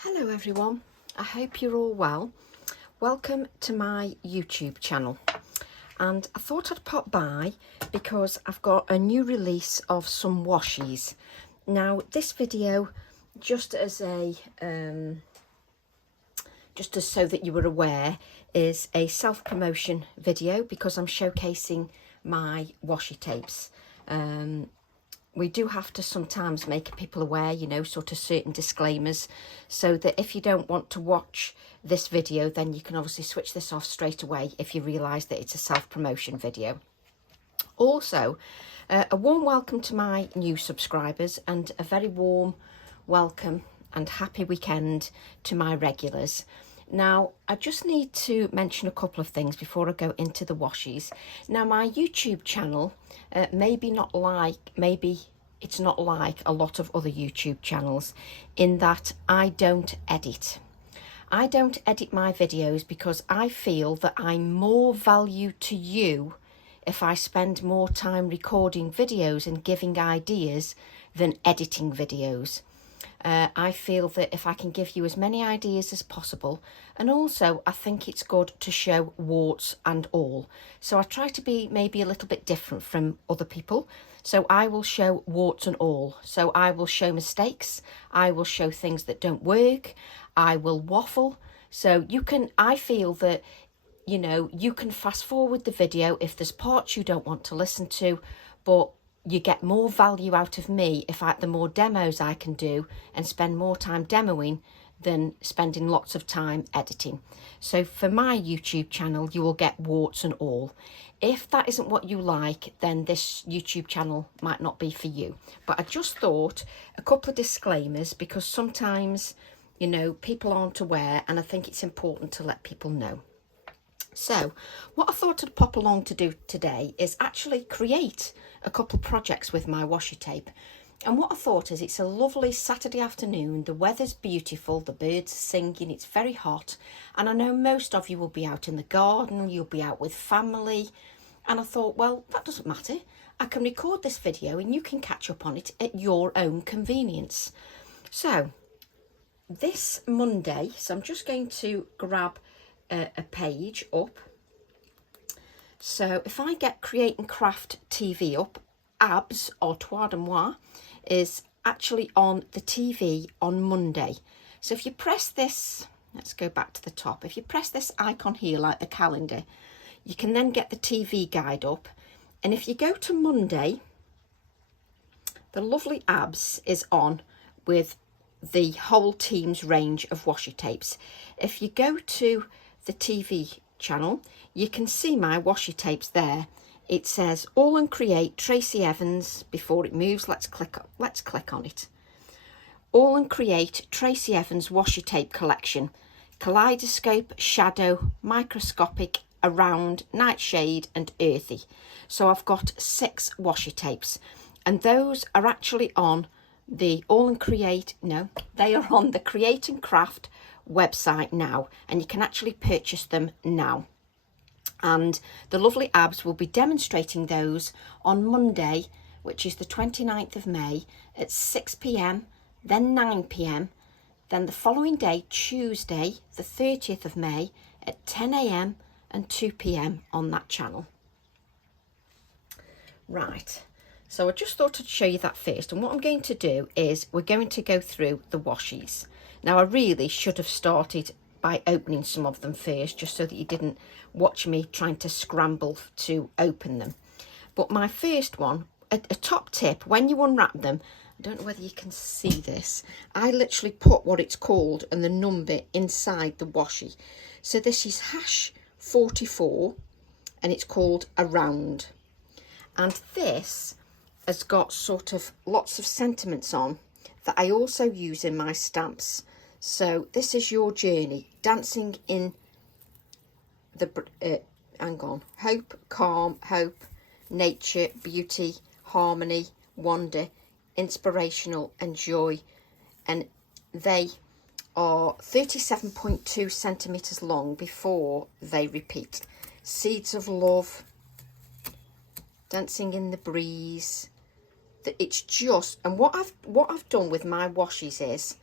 Hello everyone, I hope you're all well. Welcome to my YouTube channel, and I thought I'd pop by because I've got a new release of some washies. Now this video, just as so that you were aware, is a self-promotion video because I'm showcasing my washi tapes. We do have to sometimes make people aware, you know, sort of certain disclaimers, so that if you don't want to watch this video, then you can obviously switch this off straight away if you realise that it's a self-promotion video. Also, a warm welcome to my new subscribers and a very warm welcome and happy weekend to my regulars. Now, I just need to mention a couple of things before I go into the washies. Now, my YouTube channel, maybe it's not like a lot of other YouTube channels in that I don't edit. I don't edit my videos because I feel that I'm more value to you if I spend more time recording videos and giving ideas than editing videos. I feel that if I can give you as many ideas as possible, and also I think it's good to show warts and all. So I try to be maybe a little bit different from other people. So I will show warts and all. So I will show mistakes. I will show things that don't work. I will waffle. So I feel that, you know, you can fast forward the video if there's parts you don't want to listen to, but you get more value out of me if the more demos I can do and spend more time demoing than spending lots of time editing. So for my YouTube channel, you will get warts and all. If that isn't what you like, then this YouTube channel might not be for you. But I just thought a couple of disclaimers, because sometimes, you know, people aren't aware, and I think it's important to let people know. So what I thought I'd pop along to do today is actually create a couple of projects with my washi tape. And what I thought is, it's a lovely Saturday afternoon, the weather's beautiful, the birds are singing, it's very hot, and I know most of you will be out in the garden, you'll be out with family, and I thought, well, that doesn't matter. I can record this video and you can catch up on it at your own convenience. So this Monday, so I'm just going to grab a page up. So if I get Create and Craft TV up, ABS or Toi de Moi is actually on the TV on Monday. So if you press this, let's go back to the top. If you press this icon here, like the calendar, you can then get the TV guide up. And if you go to Monday, the lovely ABS is on with the whole team's range of washi tapes. If you go to the TV channel, you can see my washi tapes there. It says AALLandCreate Tracy Evans. Before it moves, let's click on it. AALLandCreate Tracy Evans washi tape collection: kaleidoscope, shadow, microscopic, around, nightshade and earthy. So I've got 6 washi tapes, and those are actually on the AALLandCreate, no, they are on the Create and Craft website now, and you can actually purchase them now. And the lovely ABS will be demonstrating those on Monday, which is the 29th of May at 6 p.m, then 9 p.m, then the following day, Tuesday the 30th of May at 10 a.m. and 2 p.m. on that channel. Right, so I just thought I'd show you that first, and what I'm going to do is we're going to go through the washies. Now I really should have started by opening some of them first, just so that you didn't watch me trying to scramble to open them. But my first one, a top tip, when you unwrap them, I don't know whether you can see this, I literally put what it's called and the number inside the washi. So this is hash 44 and it's called Around. And this has got sort of lots of sentiments on that I also use in my stamps. So this is your journey, dancing in the, hope, calm, hope, nature, beauty, harmony, wonder, inspirational and joy. And they are 37.2 centimetres long before they repeat. Seeds of love, dancing in the breeze. That it's just, and what I've done with my washies is,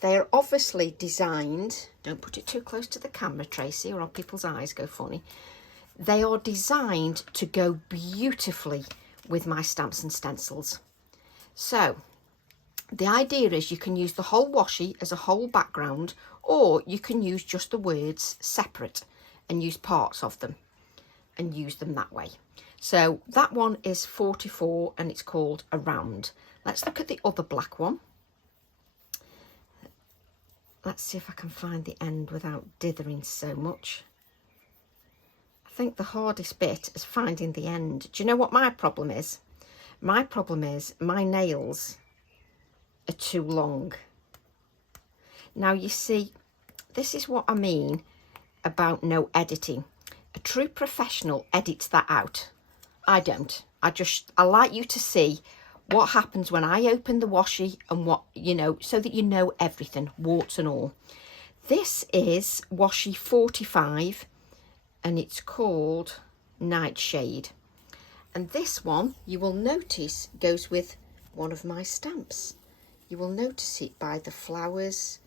They're obviously designed, don't put it too close to the camera, Tracy, or people's eyes go funny. They are designed to go beautifully with my stamps and stencils. So the idea is you can use the whole washi as a whole background, or you can use just the words separate and use parts of them and use them that way. So that one is 44 and it's called Around. Let's look at the other black one. Let's see if I can find the end without dithering so much. I think the hardest bit is finding the end. Do you know what my problem is? My problem is my nails are too long. Now you see, this is what I mean about no editing. A true professional edits that out. I don't. I like you to see what happens when I open the washi and what, you know, so that you know everything, warts and all. This is washi 45 and it's called Nightshade. And this one, you will notice, goes with one of my stamps. You will notice it by the flowers.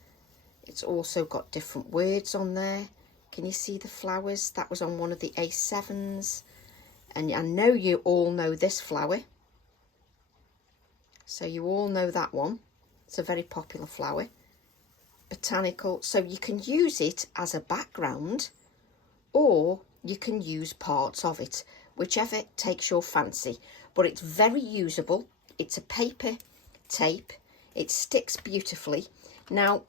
It's also got different words on there. Can you see the flowers? That was on one of the A7s. And I know you all know this flower. So you all know that one. It's a very popular flower. Botanical. So you can use it as a background, or you can use parts of it, whichever takes your fancy. But it's very usable. It's a paper tape. It sticks beautifully. Now,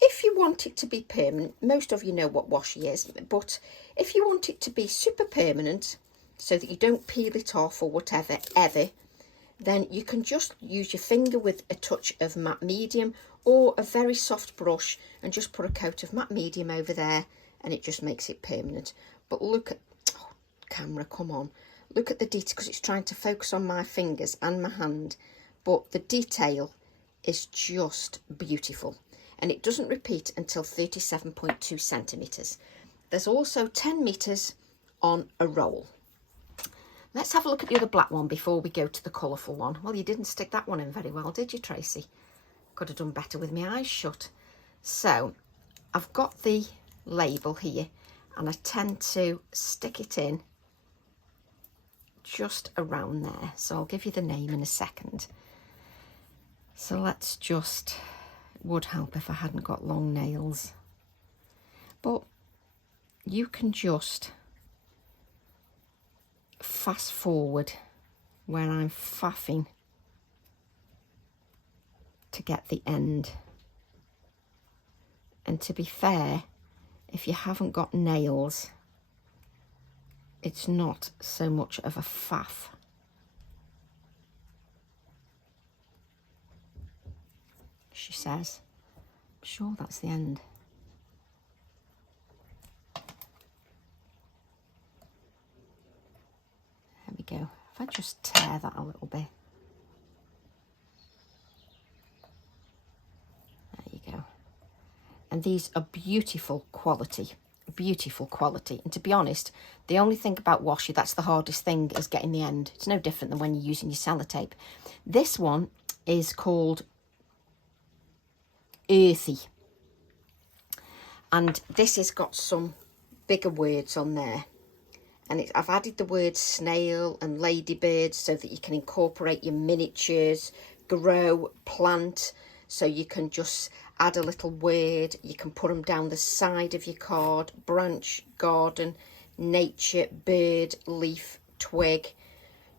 if you want it to be permanent, most of you know what washi is, but if you want it to be super permanent so that you don't peel it off or whatever, ever, then you can just use your finger with a touch of matte medium or a very soft brush and just put a coat of matte medium over there and it just makes it permanent. But look at, oh, camera, come on. Look at the detail, because it's trying to focus on my fingers and my hand, but the detail is just beautiful. And it doesn't repeat until 37.2 centimetres. There's also 10 metres on a roll. Let's have a look at the other black one before we go to the colourful one. Well, you didn't stick that one in very well, did you, Tracy? Could have done better with my eyes shut. So I've got the label here and I tend to stick it in just around there. So I'll give you the name in a second. So let's just, it would help if I hadn't got long nails. But you can just fast forward where I'm faffing to get the end. And to be fair, if you haven't got nails, it's not so much of a faff. She says. I'm sure that's the end. There we go. If I just tear that a little bit. There you go. And these are beautiful quality. Beautiful quality. And to be honest, the only thing about washi that's the hardest thing is getting the end. It's no different than when you're using your sellotape. This one is called Earthy, and this has got some bigger words on there, and I've added the words snail and ladybird so that you can incorporate your miniatures, grow, plant, so you can just add a little word. You can put them down the side of your card: branch, garden, nature, bird, leaf, twig,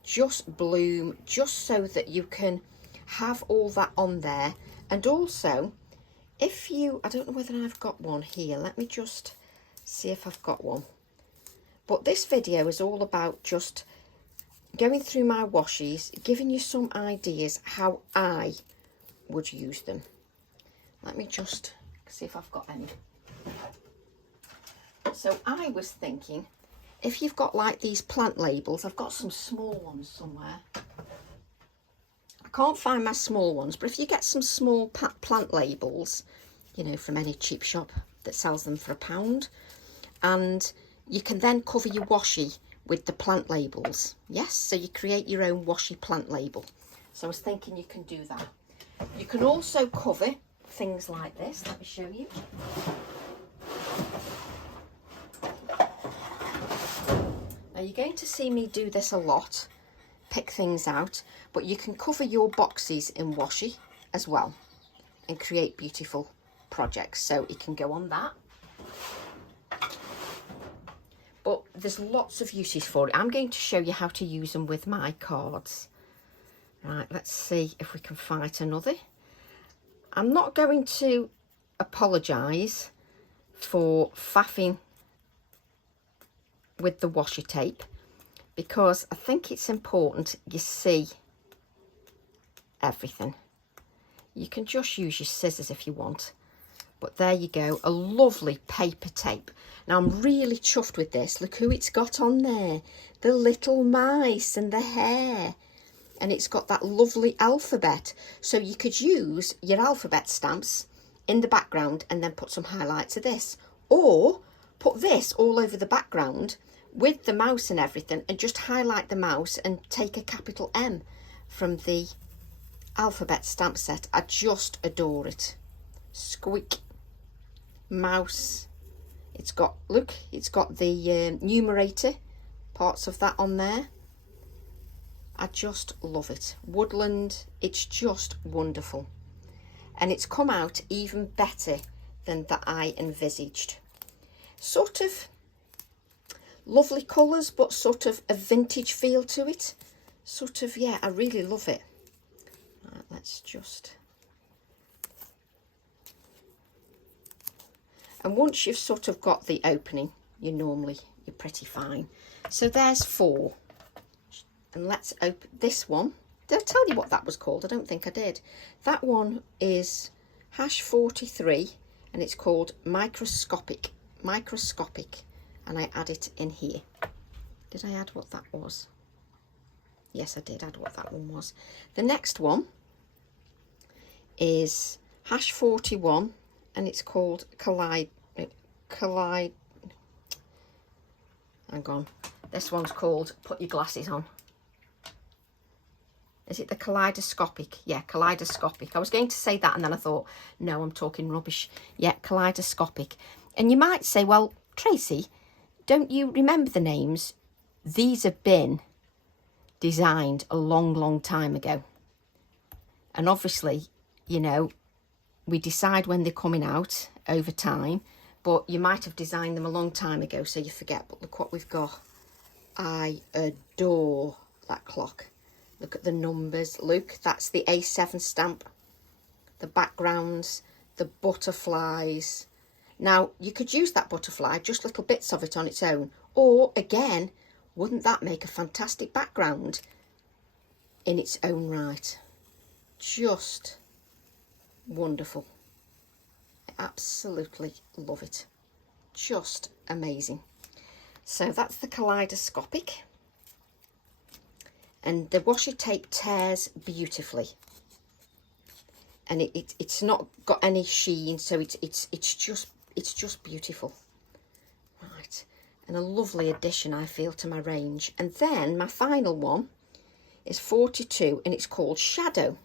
just bloom, just so that you can have all that on there. And also, if you, I don't know whether I've got one here, let me just see if I've got one. But this video is all about just going through my washies, giving you some ideas how I would use them. Let me just see if I've got any. So I was thinking, if you've got like these plant labels, I've got some small ones somewhere. I can't find my small ones, but if you get some small plant labels, you know, from any cheap shop that sells them for £1, and you can then cover your washi with the plant labels. Yes, so you create your own washi plant label. So I was thinking you can do that. You can also cover things like this. Let me show you. Now you're going to see me do this a lot, pick things out, but you can cover your boxes in washi as well and create beautiful projects. So it can go on that. But there's lots of uses for it. I'm going to show you how to use them with my cards. Right, let's see if we can find another. I'm not going to apologise for faffing with the washi tape, because I think it's important you see everything. You can just use your scissors if you want, but there you go, a lovely paper tape. Now I'm really chuffed with this. Look who it's got on there, the little mice and the hair, and it's got that lovely alphabet. So you could use your alphabet stamps in the background and then put some highlights of this, or put this all over the background with the mouse and everything, and just highlight the mouse and take a capital M from the alphabet stamp set. I just adore it. Squeak, mouse. It's got, look, it's got the numerator, parts of that on there. I just love it. Woodland, it's just wonderful. And it's come out even better than that I envisaged. Sort of lovely colours, but sort of a vintage feel to it. Sort of, yeah, I really love it. Right, let's just... And once you've sort of got the opening, you're pretty fine. So there's 4. And let's open this one. Did I tell you what that was called? I don't think I did. That one is #43 and it's called microscopic. And I add it in here. Did I add what that was? Yes, I did add what that one was. The next one is #41 and it's called Hang on. This one's called Put Your Glasses On. Is it the kaleidoscopic? Yeah, kaleidoscopic. I was going to say that and then I thought, no, I'm talking rubbish. Yeah, kaleidoscopic. And you might say, well, Tracy, don't you remember the names? These have been designed a long, long time ago. And obviously, you know, we decide when they're coming out over time, but you might have designed them a long time ago, so you forget. But look what we've got. I adore that clock. Look at the numbers. Look, that's the A7 stamp. The backgrounds, the butterflies. Now, you could use that butterfly, just little bits of it on its own. Or, again, wouldn't that make a fantastic background in its own right? Just wonderful. I absolutely love it. Just amazing. So that's the kaleidoscopic. And the washi tape tears beautifully. And it's not got any sheen, so it's just beautiful. Right, and a lovely addition, I feel, to my range. And then my final one is 42 and it's called Shadow.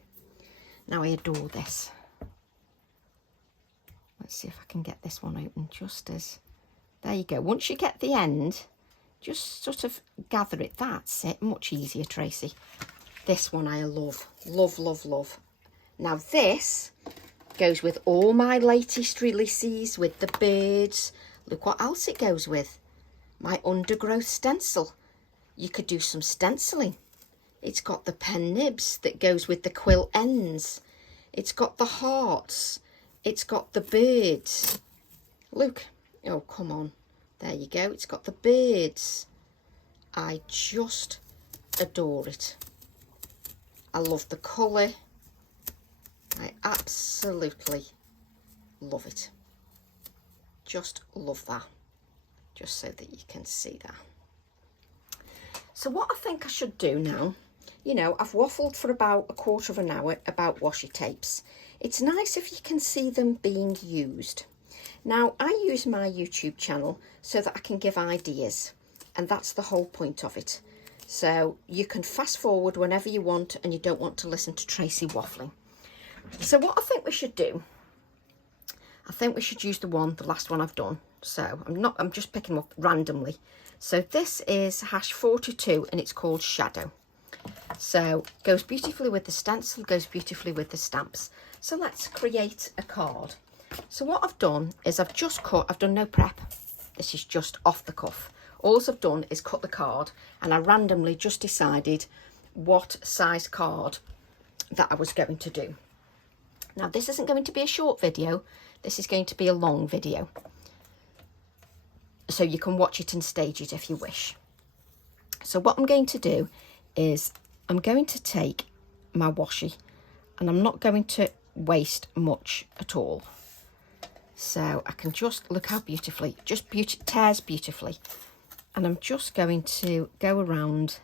Now I adore this. Let's see if I can get this one open just as, there you go. Once you get the end, just sort of gather it. That's it. Much easier, Tracy. This one I love. Love, love, love. Now this goes with all my latest releases with the birds. Look what else it goes with. My undergrowth stencil. You could do some stenciling. It's got the pen nibs that goes with the quill ends. It's got the hearts. It's got the birds. Look. Oh, come on. There you go. It's got the birds. I just adore it. I love the colour. I absolutely love it. Just love that. Just so that you can see that. So what I think I should do now, you know, I've waffled for about a quarter of an hour about washi tapes. It's nice if you can see them being used. Now, I use my YouTube channel so that I can give ideas, and that's the whole point of it. So you can fast forward whenever you want and you don't want to listen to Tracy waffling. So what I think we should do I think we should use the last one I've done. So I'm just picking them up randomly. So this is hash 42 and it's called Shadow. So goes beautifully with the stencil, goes beautifully with the stamps. So let's create a card. So what I've done is I've done no prep. This is just off the cuff. All I've done is cut the card, and I randomly just decided what size card that I was going to do. Now this isn't going to be a short video, this is going to be a long video. So you can watch it in stages if you wish. So what I'm going to do is I'm going to take my washi, and I'm not going to waste much at all. So I can just look how beautifully, tears beautifully. And I'm just going to go around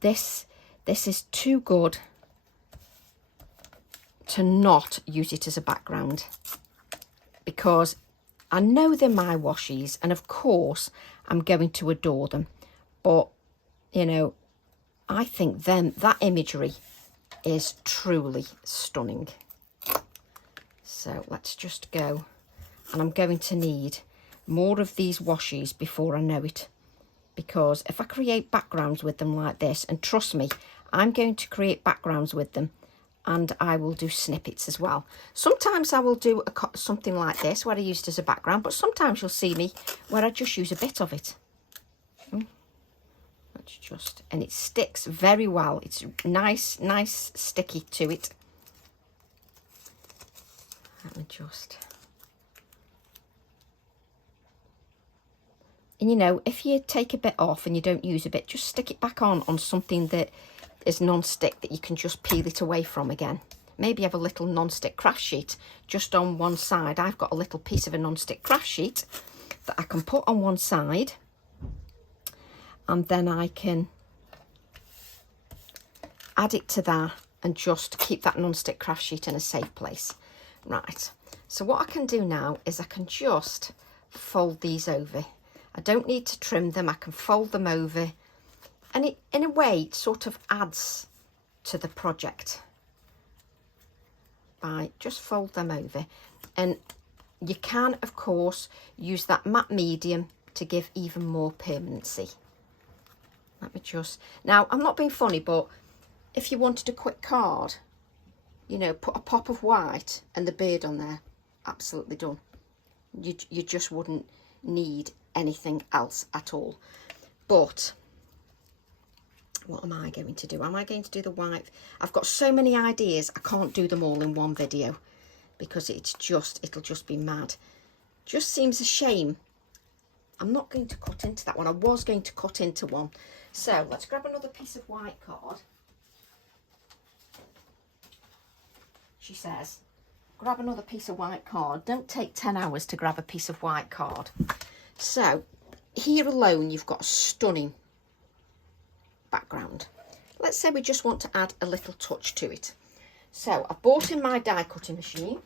this. This is too good to not use it as a background, because I know they're my washies and of course I'm going to adore them, but you know, I think that imagery is truly stunning. So let's just go, and I'm going to need more of these washies before I know it, because if I create backgrounds with them like this, and trust me, I'm going to create backgrounds with them, and I will do snippets as well. Sometimes I will do something like this where I use it as a background, but sometimes you'll see me where I just use a bit of it. Let's just, and it sticks very well. It's nice sticky to it. Let me just, and you know, if you take a bit off and you don't use a bit, just stick it back on something that is non-stick that you can just peel it away from again. Maybe have a little non-stick craft sheet just on one side. I've got a little piece of a non-stick craft sheet that I can put on one side, and then I can add it to that and just keep that non-stick craft sheet in a safe place. Right, so what I can do now is I can just fold these over. I don't need to trim them, I can fold them over, and it, in a way, it sort of adds to the project by just fold them over. And you can, of course, use that matte medium to give even more permanency. Let me just, now I'm not being funny, but if you wanted a quick card, you know, put a pop of white and the bird on there, absolutely done. You just wouldn't need anything else at all. But what am I going to do? Am I going to do the white? I've got so many ideas, I can't do them all in one video because it'll just be mad. Just seems a shame. I'm not going to cut into that one. I was going to cut into one. So let's grab another piece of white card. She says, grab another piece of white card. Don't take 10 hours to grab a piece of white card. So here alone, you've got a stunning background. Let's say we just want to add a little touch to it. So I've bought in my die cutting machine.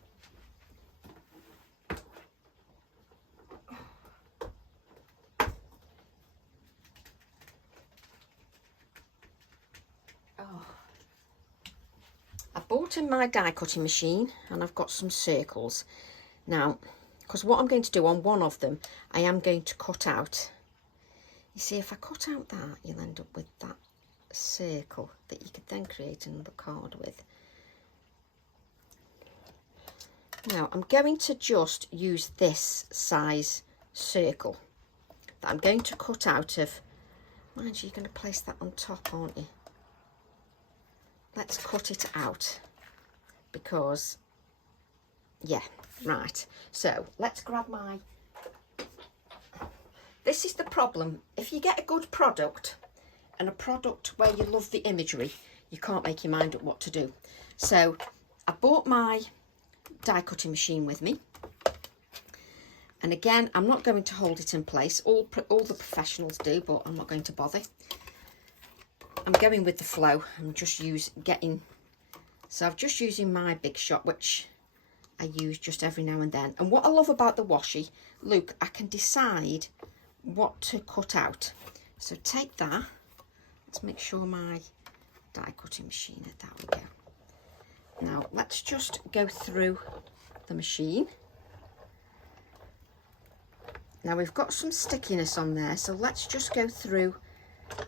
I bought in my die cutting machine, and I've got some circles. Now, because what I'm going to do on one of them, I am going to cut out. You see, if I cut out that, you'll end up with that circle that you could then create another card with. Now, I'm going to just use this size circle that I'm going to cut out of. Mind you, you're going to place that on top, aren't you? Let's cut it out because, yeah, right. So let's grab my, this is the problem. If you get a good product and a product where you love the imagery, you can't make your mind up what to do. So I bought my die cutting machine with me. And again, I'm not going to hold it in place. All the professionals do, but I'm not going to bother. I'm going with the flow. I'm just so I'm just using my Big Shot, which I use just every now and then. And what I love about the washi, look, I can decide what to cut out. So take that. Let's make sure my die cutting machine, there we go. Now let's just go through the machine. Now we've got some stickiness on there, so let's just go through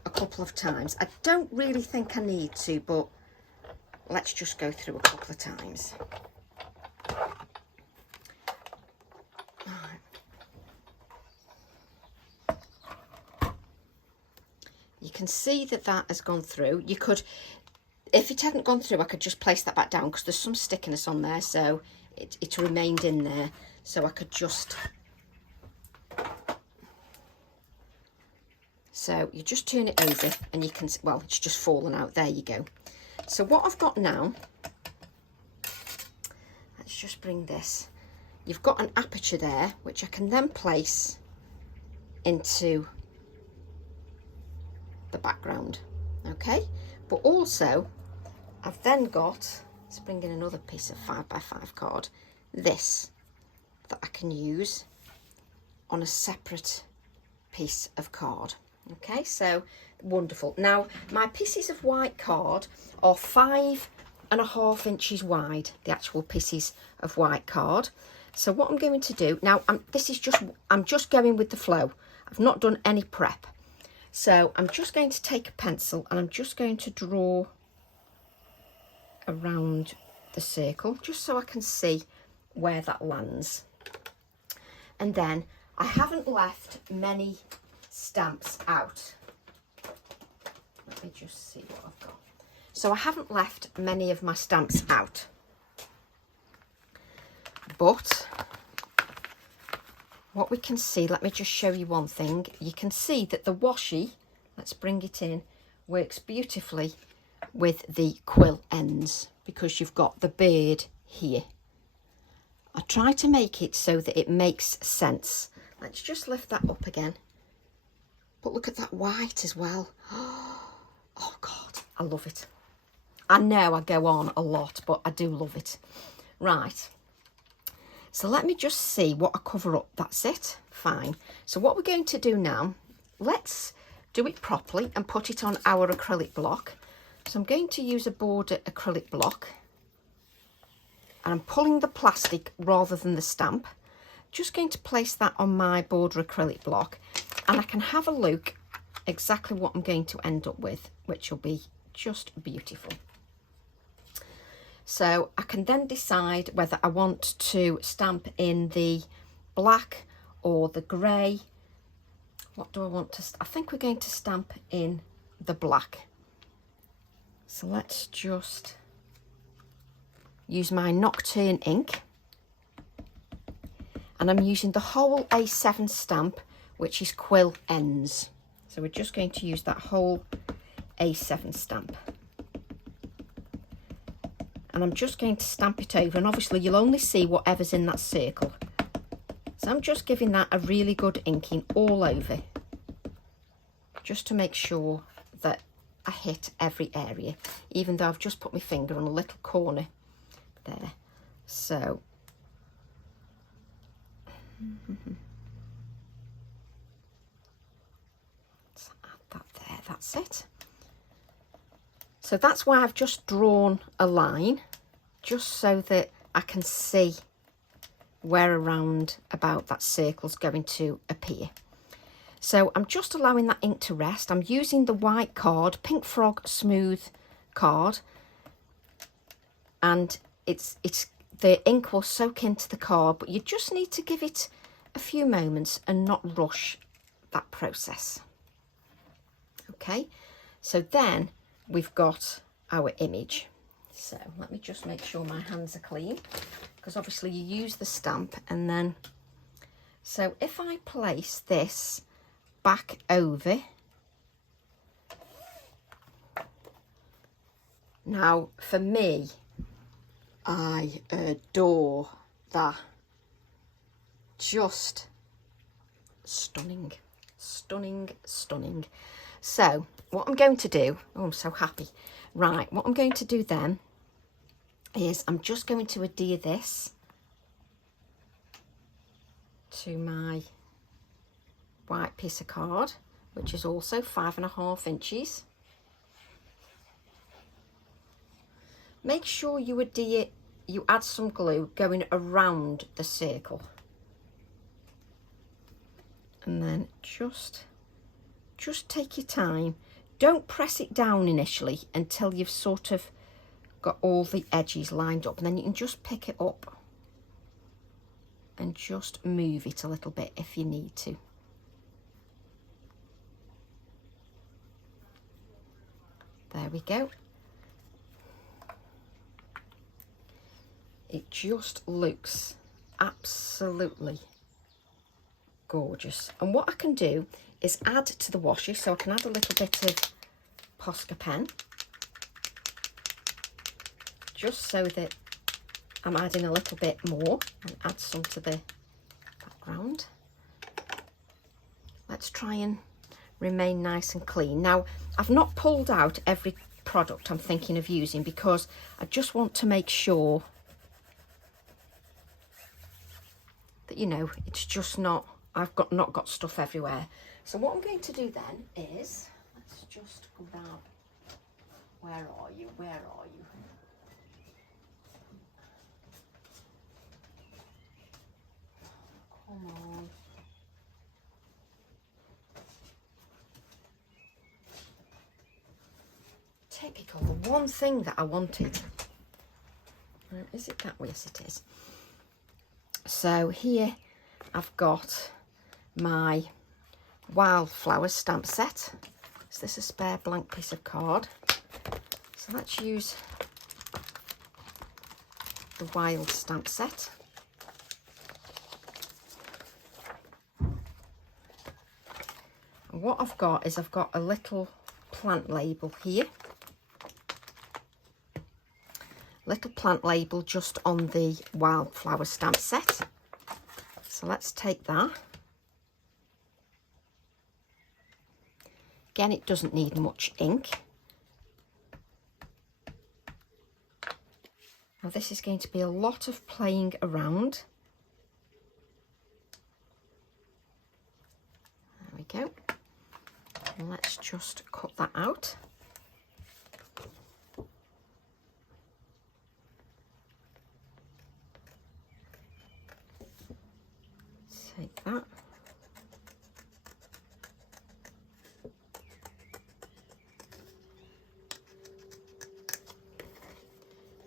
a couple of times. I don't really think I need to, but let's just go through a couple of times. You can see that that has gone through. You could, if it hadn't gone through, I could just place that back down because there's some stickiness on there, so it remained in there. So I could just, so you just turn it over and you can, well, it's just fallen out. There you go. So what I've got now, let's just bring this. You've got an aperture there, which I can then place into the background, okay? But also, I've then got, let's bring in another piece of 5x5 card, this, that I can use on a separate piece of card. Okay, so wonderful. Now, my pieces of white card are 5.5 inches wide, the actual pieces of white card. So what I'm going to do, now I'm just going with the flow. I've not done any prep. So I'm just going to take a pencil and I'm just going to draw around the circle, just so I can see where that lands. And then I haven't left many stamps out. Let me just see what I've got. So I haven't left many of my stamps out. But what we can see, let me just show you one thing. You can see that the washi, let's bring it in, works beautifully with the quill ends because you've got the bird here. I try to make it so that it makes sense. Let's just lift that up again. But look at that white as well. Oh God, I love it. I know I go on a lot, but I do love it. Right. So let me just see what I cover up. That's it. Fine. So what we're going to do now, let's do it properly and put it on our acrylic block. So I'm going to use a border acrylic block. And I'm pulling the plastic rather than the stamp. Just going to place that on my border acrylic block. And I can have a look exactly what I'm going to end up with, which will be just beautiful. So I can then decide whether I want to stamp in the black or the grey. What do I want to, I think we're going to stamp in the black. So let's just use my Nocturne ink. And I'm using the whole A7 stamp, which is quill ends. So we're just going to use that whole A7 stamp. And I'm just going to stamp it over, and obviously you'll only see whatever's in that circle. So I'm just giving that a really good inking all over, just to make sure that I hit every area, even though I've just put my finger on a little corner there. So let's add that there, that's it. So that's why I've just drawn a line, just so that I can see where around about that circle's going to appear. So I'm just allowing that ink to rest. I'm using the white card, Pink Frog Smooth card, and it's the ink will soak into the card, but you just need to give it a few moments and not rush that process. Okay, so then we've got our image. So let me just make sure my hands are clean, because obviously you use the stamp and then, so if I place this back over, now for me, I adore that. Just stunning, stunning, stunning. So what I'm going to do, oh, I'm so happy. Right, what I'm going to do then is I'm just going to adhere this to my white piece of card, which is also 5.5 inches. Make sure you adhere you add some glue going around the circle. And then just take your time. Don't press it down initially until you've sort of got all the edges lined up, and then you can just pick it up and just move it a little bit if you need to. There we go. It just looks absolutely gorgeous. And what I can do is add to the washi, so I can add a little bit of Posca pen, just so that I'm adding a little bit more, and add some to the background. Let's try and remain nice and clean. Now, I've not pulled out every product I'm thinking of using because I just want to make sure that, you know, it's just not, I've not got stuff everywhere. So what I'm going to do then is, let's just go down. Where are you? Where are you? Come on. Typical, the one thing that I wanted. Is it that way? Yes, it is. So here I've got my Wildflower stamp set. Is this a spare blank piece of card? So let's use the Wild stamp set. And what I've got is I've got a little plant label here. Little plant label just on the Wildflower stamp set. So let's take that. Again, it doesn't need much ink. Now this is going to be a lot of playing around. There we go. And let's just cut that out. Take that.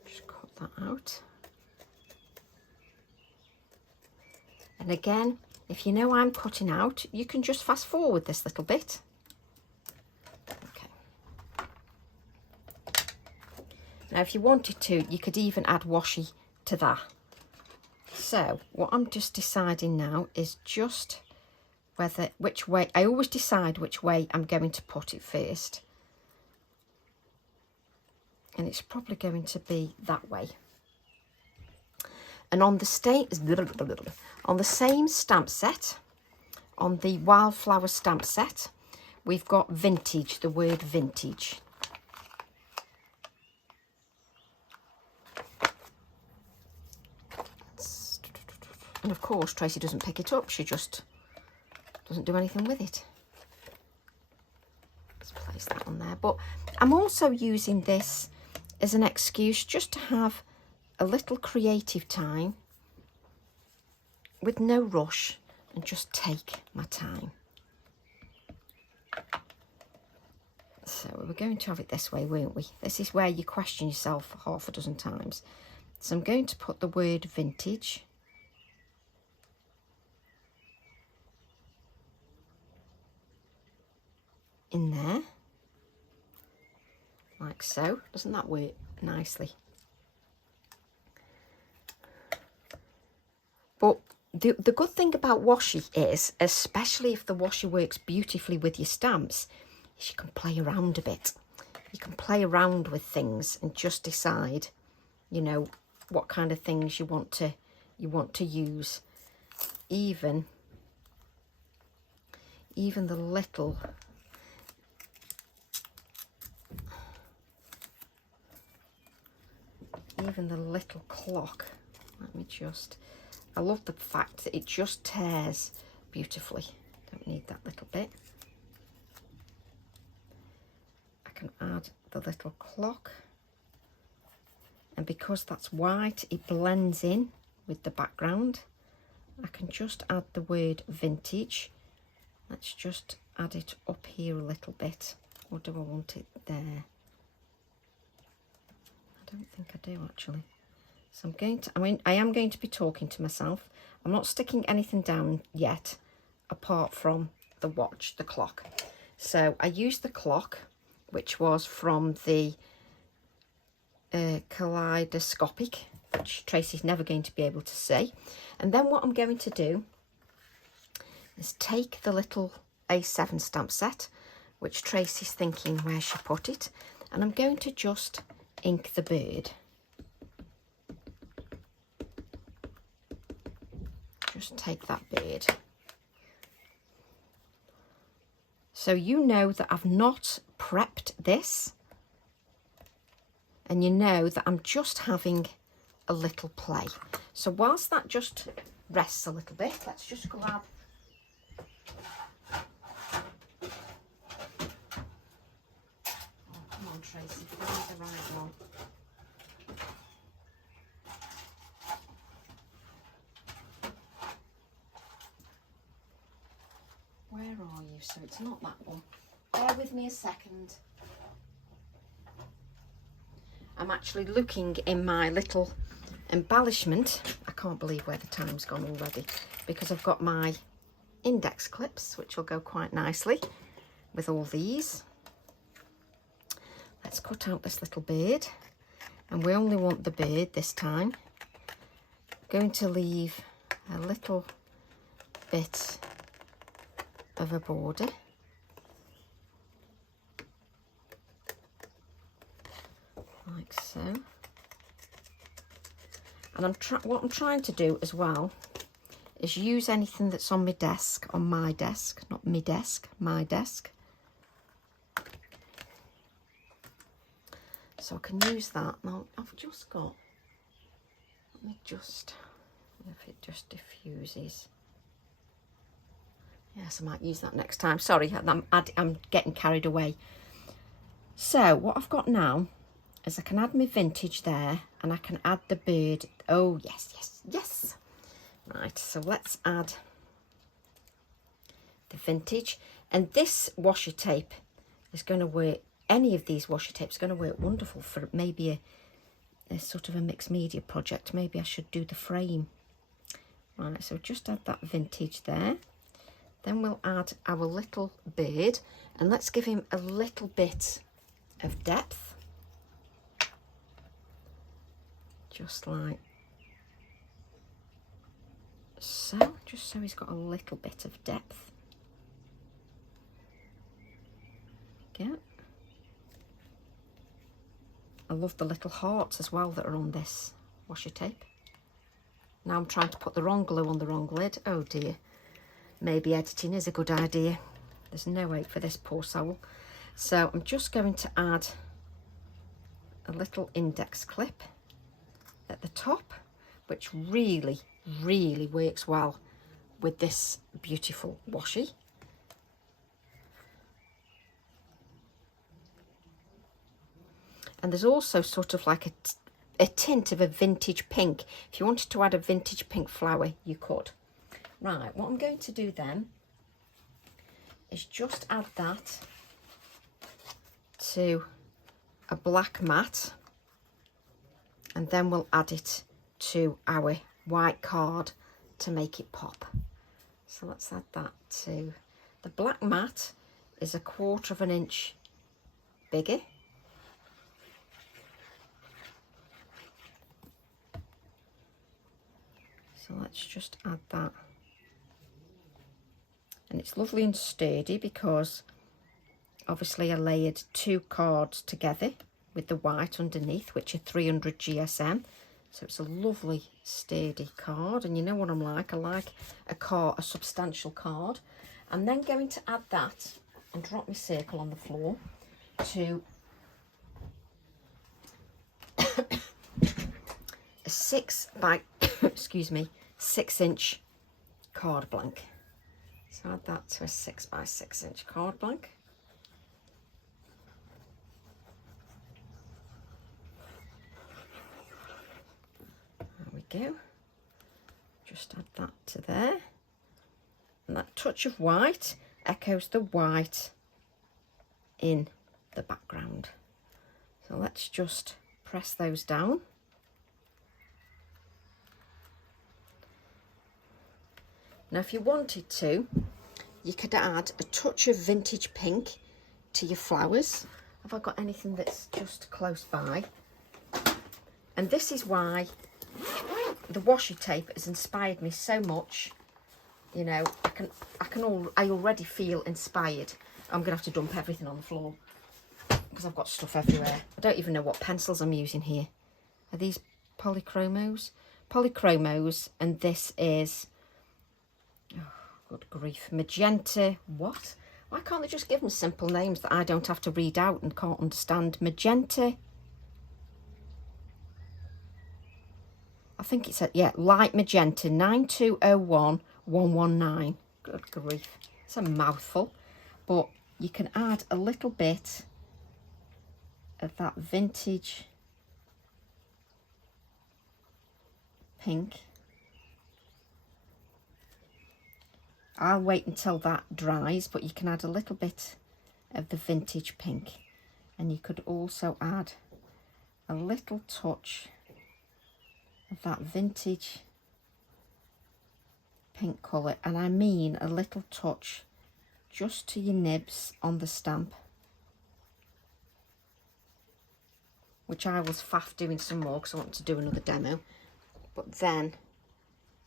Just cut that out. And again, if you know I'm cutting out, you can just fast forward this little bit. Okay. Now, if you wanted to, you could even add washi to that. So what I'm just deciding now is just which way, I always decide which way I'm going to put it first. And it's probably going to be that way. And on the same stamp set, on the Wildflower stamp set, we've got vintage, the word vintage. And of course, Tracy doesn't pick it up. She just doesn't do anything with it. Let's place that on there. But I'm also using this as an excuse just to have a little creative time with no rush and just take my time. So we're going to have it this way, weren't we? This is where you question yourself half a dozen times. So I'm going to put the word vintage in there, like so. Doesn't that work nicely? But the good thing about washi is, especially if the washi works beautifully with your stamps, is you can play around a bit. You can play around with things and just decide, you know, what kind of things you want to use. Even the little clock. Let me just, I love the fact that it just tears beautifully. Don't need that little bit. I can add the little clock and because that's white, it blends in with the background. I can just add the word vintage. Let's just add it up here a little bit. Or do I want it there? I don't think I do actually. So I am going to be talking to myself. I'm not sticking anything down yet, apart from the watch, the clock. So I used the clock, which was from the kaleidoscopic, which Tracy's never going to be able to see. And then what I'm going to do is take the little A7 stamp set, which Tracy's thinking where she put it, and I'm going to just ink the bird. Just take that bird. So you know that I've not prepped this, and you know that I'm just having a little play. So whilst that just rests a little bit, let's just grab come on Tracy, find the right one. Where are you? So it's not that one. Bear with me a second. I'm actually looking in my little embellishment. I can't believe where the time's gone already, because I've got my index clips, which will go quite nicely with all these. Let's cut out this little bird, and we only want the bird this time. I'm going to leave a little bit of a border. Like so. And what I'm trying to do as well is use anything that's on my desk, not my desk, my desk. So I can use that. Now I've just got, let me just, if it just diffuses. Yes, I might use that next time. Sorry, I'm getting carried away. So what I've got now is I can add my vintage there, and I can add the bird. Oh, yes, yes, yes. Right, so let's add the vintage. And this washi tape is going to work, any of these washi tapes are going to work wonderful for maybe a sort of a mixed media project. Maybe I should do the frame. Right, so just add that vintage there. Then we'll add our little bird, and let's give him a little bit of depth. Just like so, just so he's got a little bit of depth. Yeah. I love the little hearts as well that are on this washi tape. Now I'm trying to put the wrong glue on the wrong lid. Oh dear. Maybe editing is a good idea. There's no hope for this poor soul. So I'm just going to add a little index clip at the top, which really, really works well with this beautiful washi. And there's also sort of like a tint of a vintage pink. If you wanted to add a vintage pink flower, you could. Right, what I'm going to do then is just add that to a black mat, and then we'll add it to our white card to make it pop. So let's add that to the black mat. Is 1/4 of an inch bigger. So let's just add that. And it's lovely and sturdy because obviously I layered 2 cards together with the white underneath, which are 300 GSM. So it's a lovely sturdy card, and you know what I'm like. I like a substantial card. I'm then going to add that and drop my circle on the floor to a 6 by excuse me, 6-inch card blank. So add that to a 6 by 6-inch card blank. go. Just add that to there. And that touch of white echoes the white in the background. So let's just press those down. Now if you wanted to, you could add a touch of vintage pink to your flowers. Have I got anything that's just close by? And this is why the washi tape has inspired me so much. You know, I already feel inspired. I'm gonna have to dump everything on the floor because I've got stuff everywhere. I don't even know what pencils I'm using here. Are these polychromos? Polychromos, and this is, oh, good grief, magenta, what? Why can't they just give them simple names that I don't have to read out and can't understand? Magenta, I think it's yeah, light magenta, 9201119. Good grief, it's a mouthful. But you can add a little bit of that vintage pink. I'll wait until that dries, but you can add a little bit of the vintage pink. And you could also add a little touch of that vintage pink colour, and I mean a little touch just to your nibs on the stamp, which I was faff doing some more because I want to do another demo, but then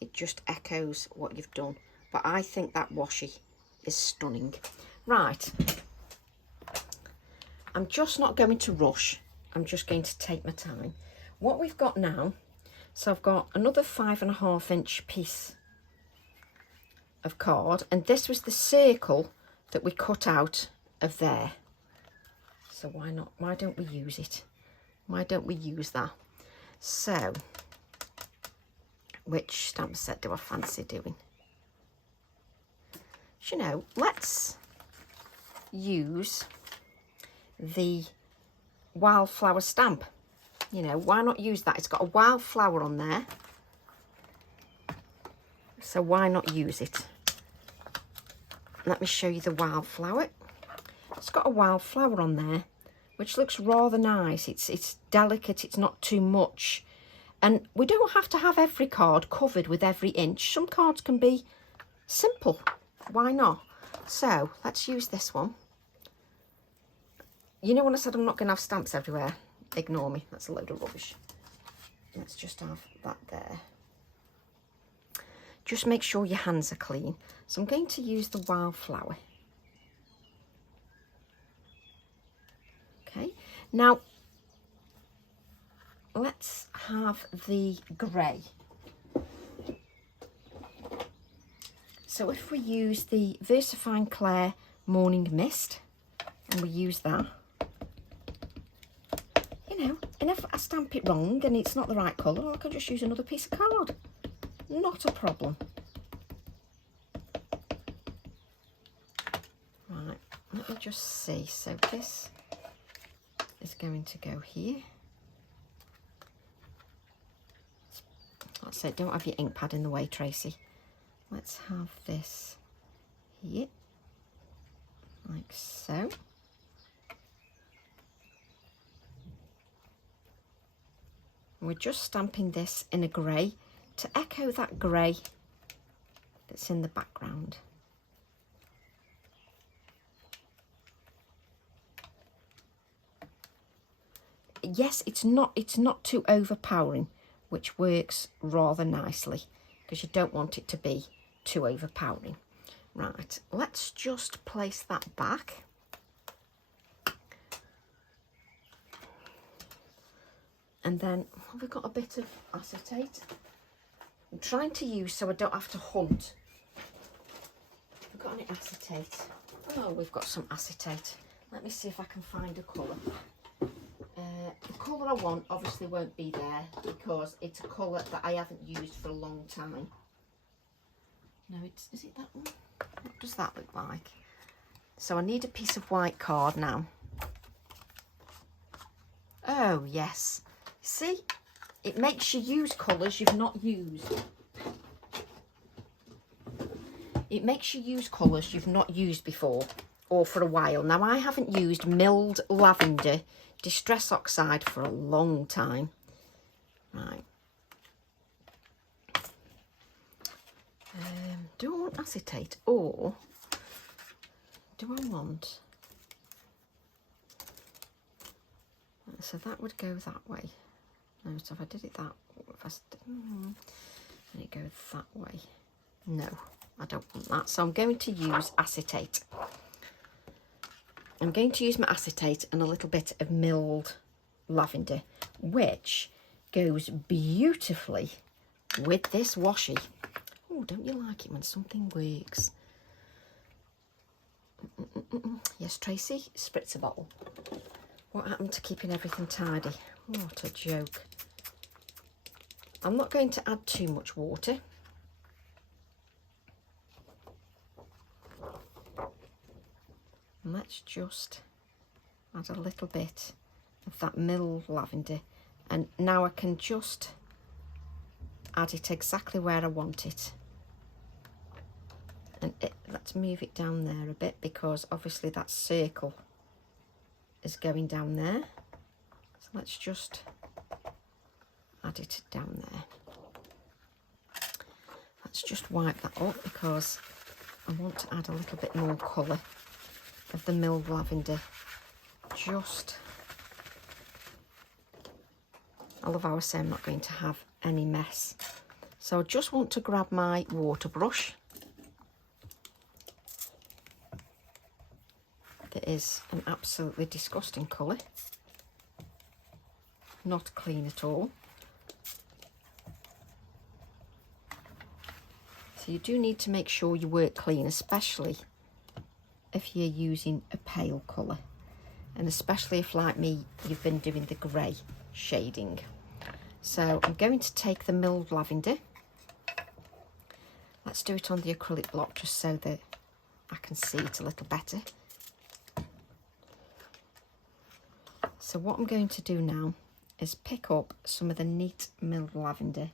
it just echoes what you've done. But I think that washi is stunning. Right, I'm just not going to rush, I'm just going to take my time. What we've got now, so I've got another 5.5 inch piece of card, and this was the circle that we cut out of there. So why not? Why don't we use it? Why don't we use that? So, which stamp set do I fancy doing? You know, let's use the Wildflower stamp. You know, why not use that? It's got a wildflower on there, so why not use it? Let me show you the wildflower. It's got a wildflower on there, which looks rather nice. It's delicate, it's not too much. And we don't have to have every card covered with every inch. Some cards can be simple. Why not? So let's use this one. You know when I said I'm not going to have stamps everywhere? Ignore me, that's a load of rubbish. Let's just have that there. Just make sure your hands are clean. So I'm going to use the wildflower. Okay, now let's have the grey. So if we use the VersaFine Clair Morning Mist, and we use that, you know, and if I stamp it wrong and it's not the right colour, I can just use another piece of card. Not a problem. Right, let me just see. So this is going to go here. That's it, don't have your ink pad in the way, Tracy. Let's have this here, like so. We're just stamping this in a grey to echo that grey that's in the background. Yes, it's not too overpowering, which works rather nicely because you don't want it to be too overpowering. Right, let's just place that back. And then we've got a bit of acetate. I'm trying to use so I don't have to hunt. Have we got any acetate? Oh, we've got some acetate. Let me see if I can find a colour. The colour I want obviously won't be there because it's a colour that I haven't used for a long time. No, is it that one? What does that look like? So I need a piece of white card now. Oh, yes. See? it makes you use colours you've not used. It makes you use colours you've not used before or for a while. Now, I haven't used milled lavender distress oxide for a long time. Right. Do I want acetate or do I want... So that would go that way. No, so if I did it that way, then it goes that way. No, I don't want that. So I'm going to use acetate. I'm going to use my acetate and a little bit of milled lavender, which goes beautifully with this washi. Oh, don't you like it when something works? Yes, Tracy, spritz a bottle. What happened to keeping everything tidy? What a joke. I'm not going to add too much water. Let's just add a little bit of that milled lavender, and now I can just add it exactly where I want it. And let's move it down there a bit, because obviously that circle is going down there. So let's just add it down there. Let's just wipe that up because I want to add a little bit more colour of the milled lavender. I love how I say I'm not going to have any mess. So I just want to grab my water brush. That is an absolutely disgusting colour. Not clean at all. So you do need to make sure you work clean, especially if you're using a pale colour, and especially if, like me, you've been doing the grey shading. So I'm going to take the milled lavender. Let's do it on the acrylic block just so that I can see it a little better. So what I'm going to do now is pick up some of the neat milled lavender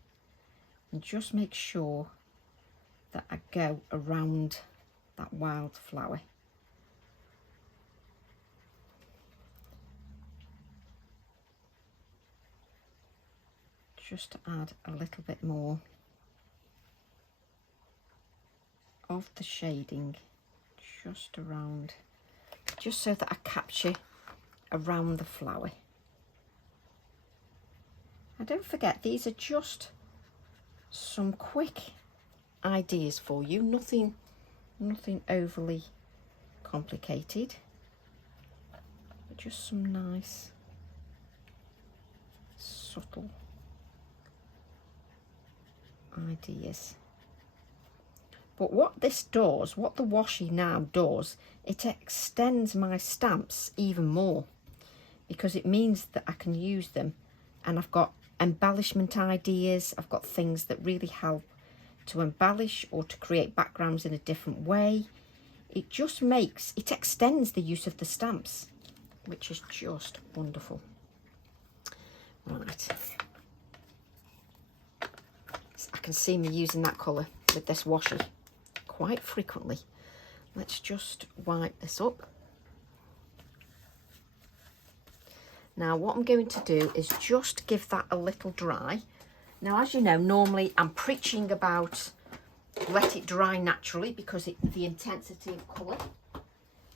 and just make sure that I go around that wildflower. Just to add a little bit more of the shading just around, just so that I capture around the flower. And don't forget, these are just some quick ideas for you, nothing overly complicated, but just some nice subtle ideas. But what this does, what the washi now does, it extends my stamps even more, because it means that I can use them, and I've got embellishment ideas, I've got things that really help to embellish or to create backgrounds in a different way. It just makes, it extends the use of the stamps, which is just wonderful. Right. I can see me using that colour with this washi quite frequently. Let's just wipe this up. Now what I'm going to do is just give that a little dry. Now, as you know, normally I'm preaching about let it dry naturally because the intensity of colour.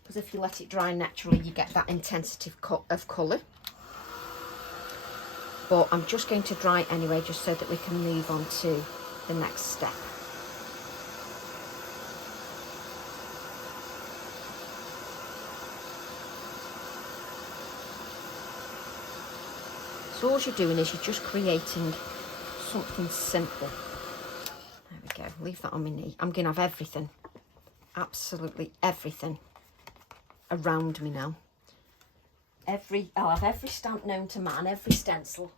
Because if you let it dry naturally, you get that intensity of colour. But I'm just going to dry it anyway, just so that we can move on to the next step. So all you're doing is you're just creating something simple. There we go, leave that on my knee. I'm going to have everything, absolutely everything around me now. I'll have every stamp known to man, every stencil.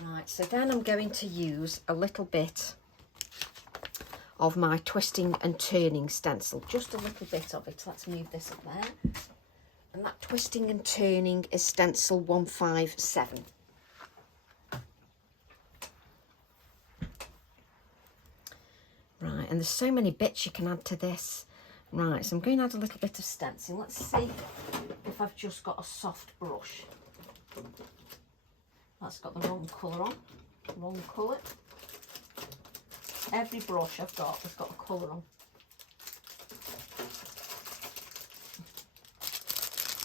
Right, so then I'm going to use a little bit of my twisting and turning stencil, just a little bit of it. Let's move this up there. And that twisting and turning is stencil 157. and there's so many bits you can add to this. Right, so I'm going to add a little bit of stencil. Let's see if I've just got a soft brush. That's got the wrong colour on. Wrong colour. Every brush I've got has got a colour on.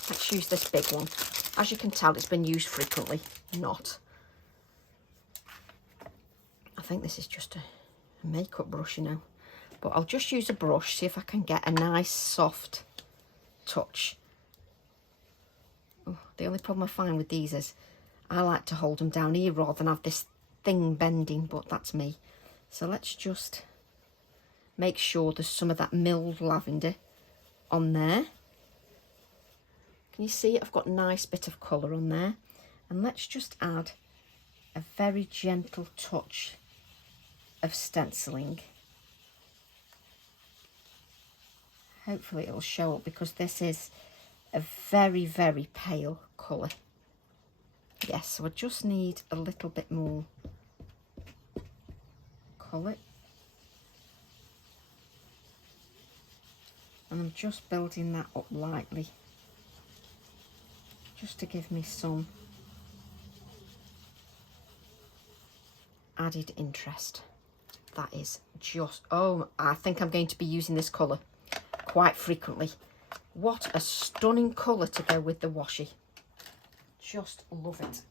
Let's use this big one. As you can tell, it's been used frequently. Not. I think this is just a makeup brush, you know. But I'll just use a brush, see if I can get a nice soft touch. Oh, the only problem I find with these is I like to hold them down here rather than have this thing bending, but that's me. So let's just make sure there's some of that milled lavender on there. Can you see I've got a nice bit of colour on there? And let's just add a very gentle touch of stenciling. Hopefully it'll show up because this is a very, very pale colour. Yes, so I just need a little bit more colour. And I'm just building that up lightly, just to give me some added interest. That is just, oh, I think I'm going to be using this colour quite frequently. What a stunning colour to go with the washi. Just love it.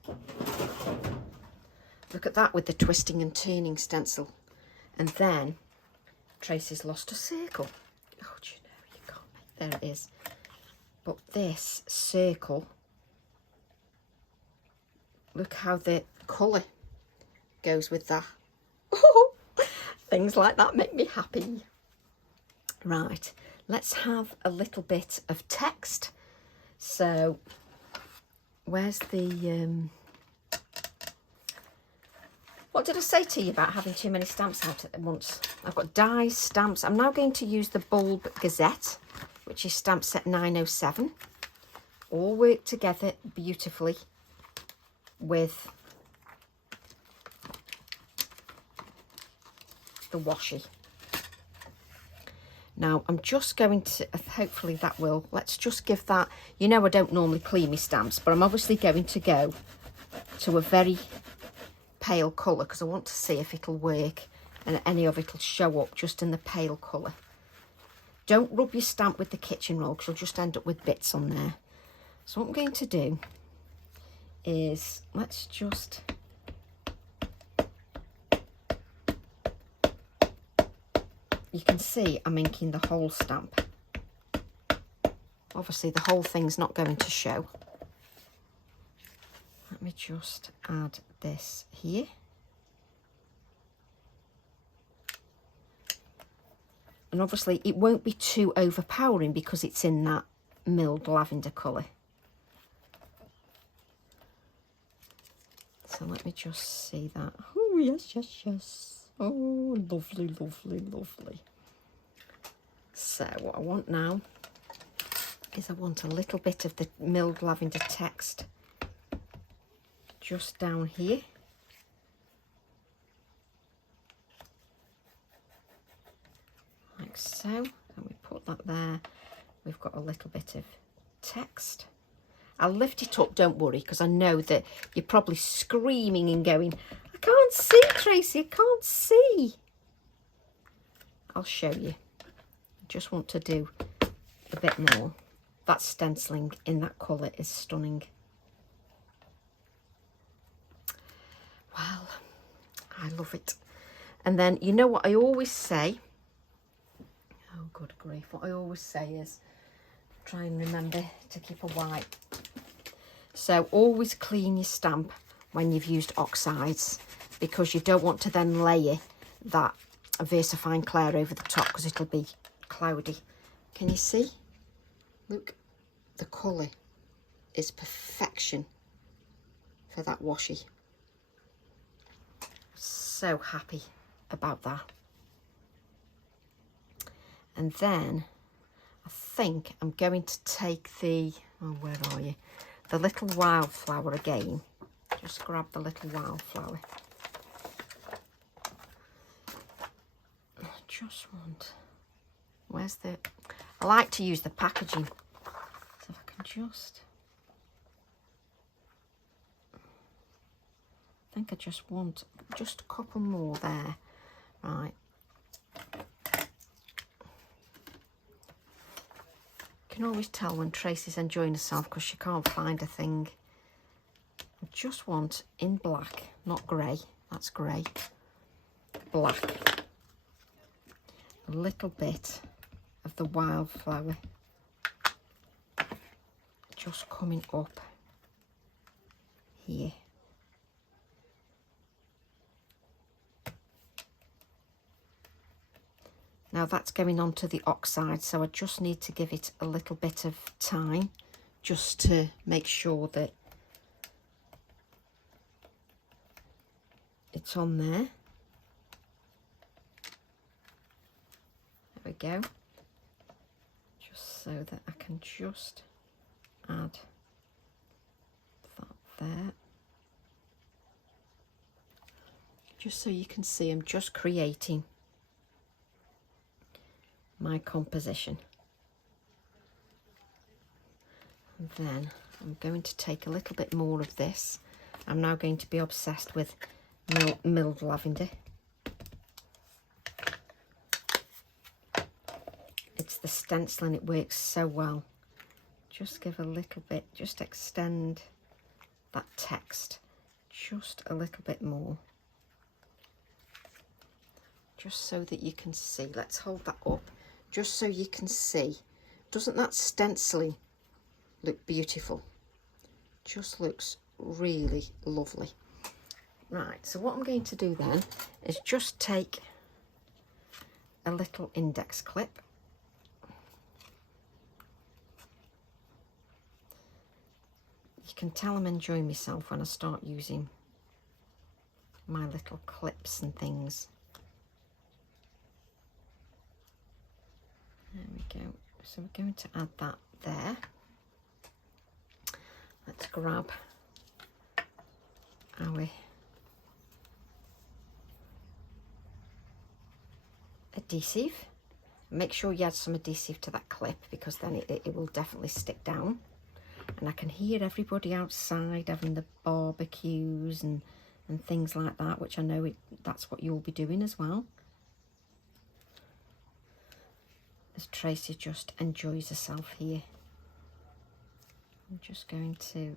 Look at that with the twisting and turning stencil. And then Tracy's lost a circle. Oh, do you know, you can't make, there it is. But this circle, look how the colour goes with that. Things like that make me happy. Right, let's have a little bit of text. So where's the what did I say to you about having too many stamps out at once? I've got dies, stamps. I'm now going to use the Bulb Gazette, which is stamp set 907. All work together beautifully with the washi. Now I'm just going to, hopefully that will, let's just give that, you know I don't normally clean my stamps, but I'm obviously going to go to a very pale colour because I want to see if it'll work and any of it will show up just in the pale colour. Don't rub your stamp with the kitchen roll because you'll just end up with bits on there. So what I'm going to do is, let's just, you can see I'm inking the whole stamp. Obviously the whole thing's not going to show. Let me just add this here. And obviously it won't be too overpowering because it's in that milled lavender colour. So let me just see that. Oh, yes, yes, yes. Oh, lovely, lovely, lovely. So what I want now is I want a little bit of the milled lavender text just down here. Like so. And we put that there. We've got a little bit of text. I'll lift it up, don't worry, because I know that you're probably screaming and going, I can't see, Tracy, I can't see. I'll show you. I just want to do a bit more. That stenciling in that colour is stunning. Well, I love it. And then, you know what I always say? Oh, good grief. What I always say is, try and remember to keep a wipe. So always clean your stamp when you've used oxides, because you don't want to then layer that VersaFine Clair over the top because it'll be cloudy. Can you see? Look, the colour is perfection for that washi. So happy about that. And then I think I'm going to take the, oh, where are you? The little Wildflower again. Just grab the little Wildflower. just want, where's the, I like to use the packaging. So if I can just, I think I just want just a couple more there. Right. You can always tell when Tracy's enjoying herself because she can't find a thing. I just want in black, not grey, that's grey, black, a little bit of the Wildflower just coming up here. Now that's going on to the oxide, so I just need to give it a little bit of time just to make sure that it's on there. There we go. Just so that I can just add that there. Just so you can see I'm just creating my composition. And then I'm going to take a little bit more of this. I'm now going to be obsessed with milled lavender. It's the stencil and it works so well. Just give a little bit, just extend that text just a little bit more. Just so that you can see. Let's hold that up. Just so you can see. Doesn't that stenciling look beautiful? Just looks really lovely. Right, so what I'm going to do then is just take a little index clip. You can tell I'm enjoying myself when I start using my little clips and things. There we go. So we're going to add that there. Let's grab our adhesive. Make sure you add some adhesive to that clip because then it will definitely stick down. And I can hear everybody outside having the barbecues and things like that, which I know that's what you'll be doing as well. As Tracy just enjoys herself here. I'm just going to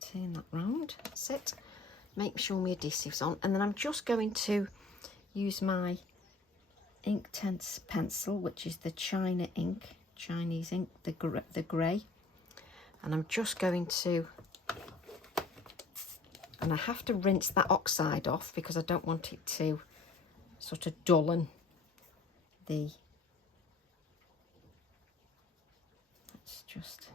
turn that round, that's it. Make sure my adhesive's on, and then I'm just going to use my Inktense pencil, which is the Chinese ink, the grey. And I'm just going to, and I have to rinse that oxide off because I don't want it to sort of dullen the, let's just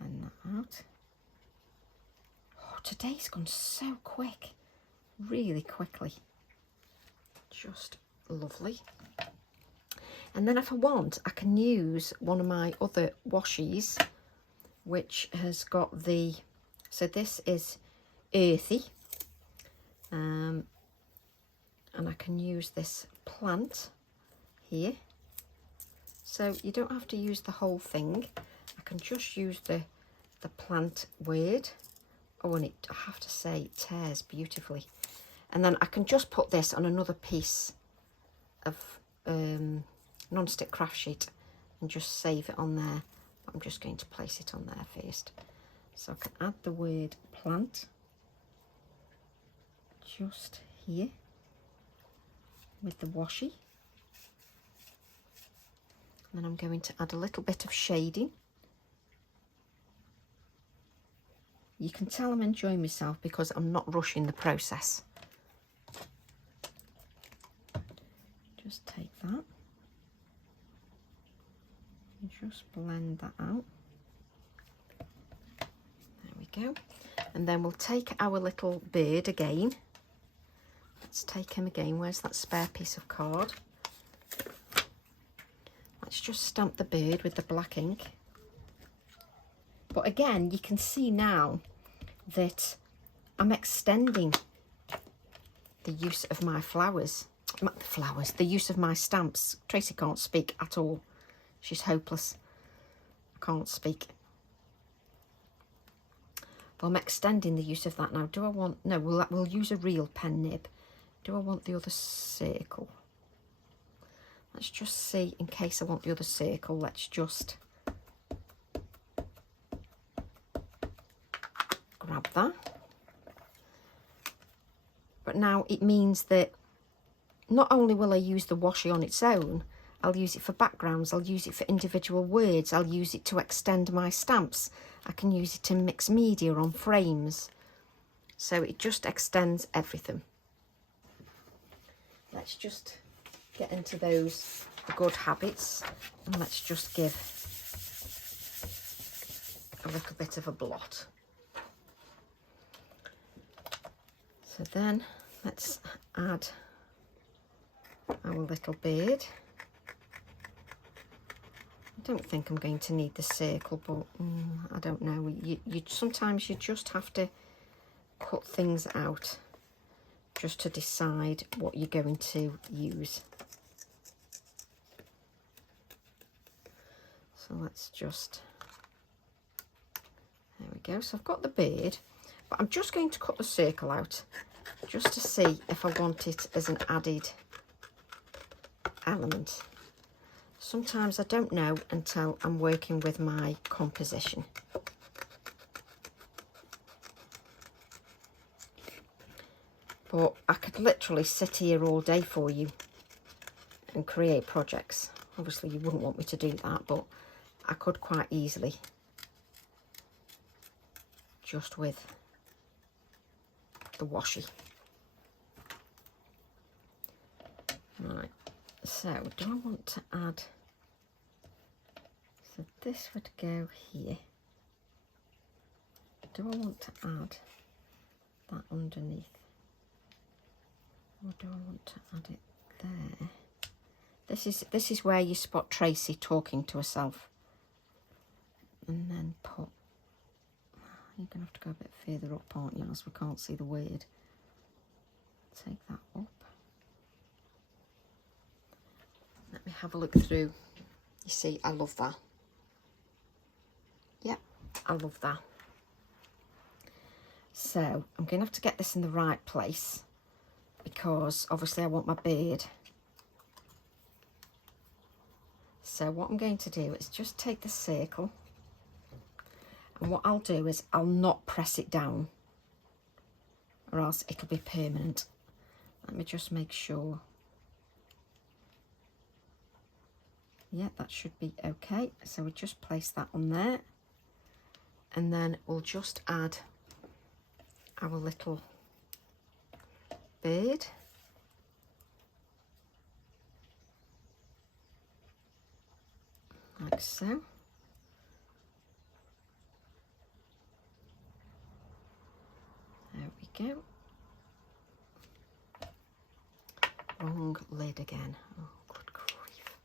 blend that out. Oh, today's gone so quick, really quickly, just lovely. And then if I want, I can use one of my other washies, which has got the, so this is earthy, and I can use this plant here. So you don't have to use the whole thing. I can just use the plant word. Oh, and I have to say, it tears beautifully. And then I can just put this on another piece of non-stick craft sheet and just save it on there. I'm just going to place it on there first. So I can add the word plant just here with the washi. And then I'm going to add a little bit of shading. You can tell I'm enjoying myself because I'm not rushing the process. Just take that and just blend that out. There we go. And then we'll take our little bird again. Let's take him again. Where's that spare piece of card? Let's just stamp the bird with the black ink. But again, you can see now that I'm extending the use of my the use of my stamps. Tracy can't speak at all. She's hopeless. Can't speak. Well, I'm extending the use of that now. Do I want... No, we'll use a real pen nib. Do I want the other circle? Let's just see, in case I want the other circle, let's just grab that. But now it means that not only will I use the washi on its own, I'll use it for backgrounds, I'll use it for individual words, I'll use it to extend my stamps. I can use it to mix media on frames. So it just extends everything. Let's just get into those good habits and let's just give a little bit of a blot. So then let's add our little bird. I don't think I'm going to need the circle, but I don't know. Sometimes you just have to cut things out just to decide what you're going to use. So let's just, there we go. So I've got the bird, but I'm just going to cut the circle out just to see if I want it as an added element. Sometimes I don't know until I'm working with my composition. But I could literally sit here all day for you and create projects. Obviously you wouldn't want me to do that, but I could quite easily, just with the washi. Right, so do I want to add, so this would go here. Do I want to add that underneath? Or do I want to add it there? This is where you spot Tracy talking to herself. And then put, you're going to have to go a bit further up, aren't you, as we can't see the word. Take that up. Let me have a look through. You see, I love that. Yep, I love that. So I'm going to have to get this in the right place because obviously I want my bird. So what I'm going to do is just take the circle, and what I'll do is I'll not press it down or else it'll be permanent. Let me just make sure. Yeah, that should be okay. So we just place that on there, and then we'll just add our little bird. Like so. There we go. Wrong lid again. Oh, good grief.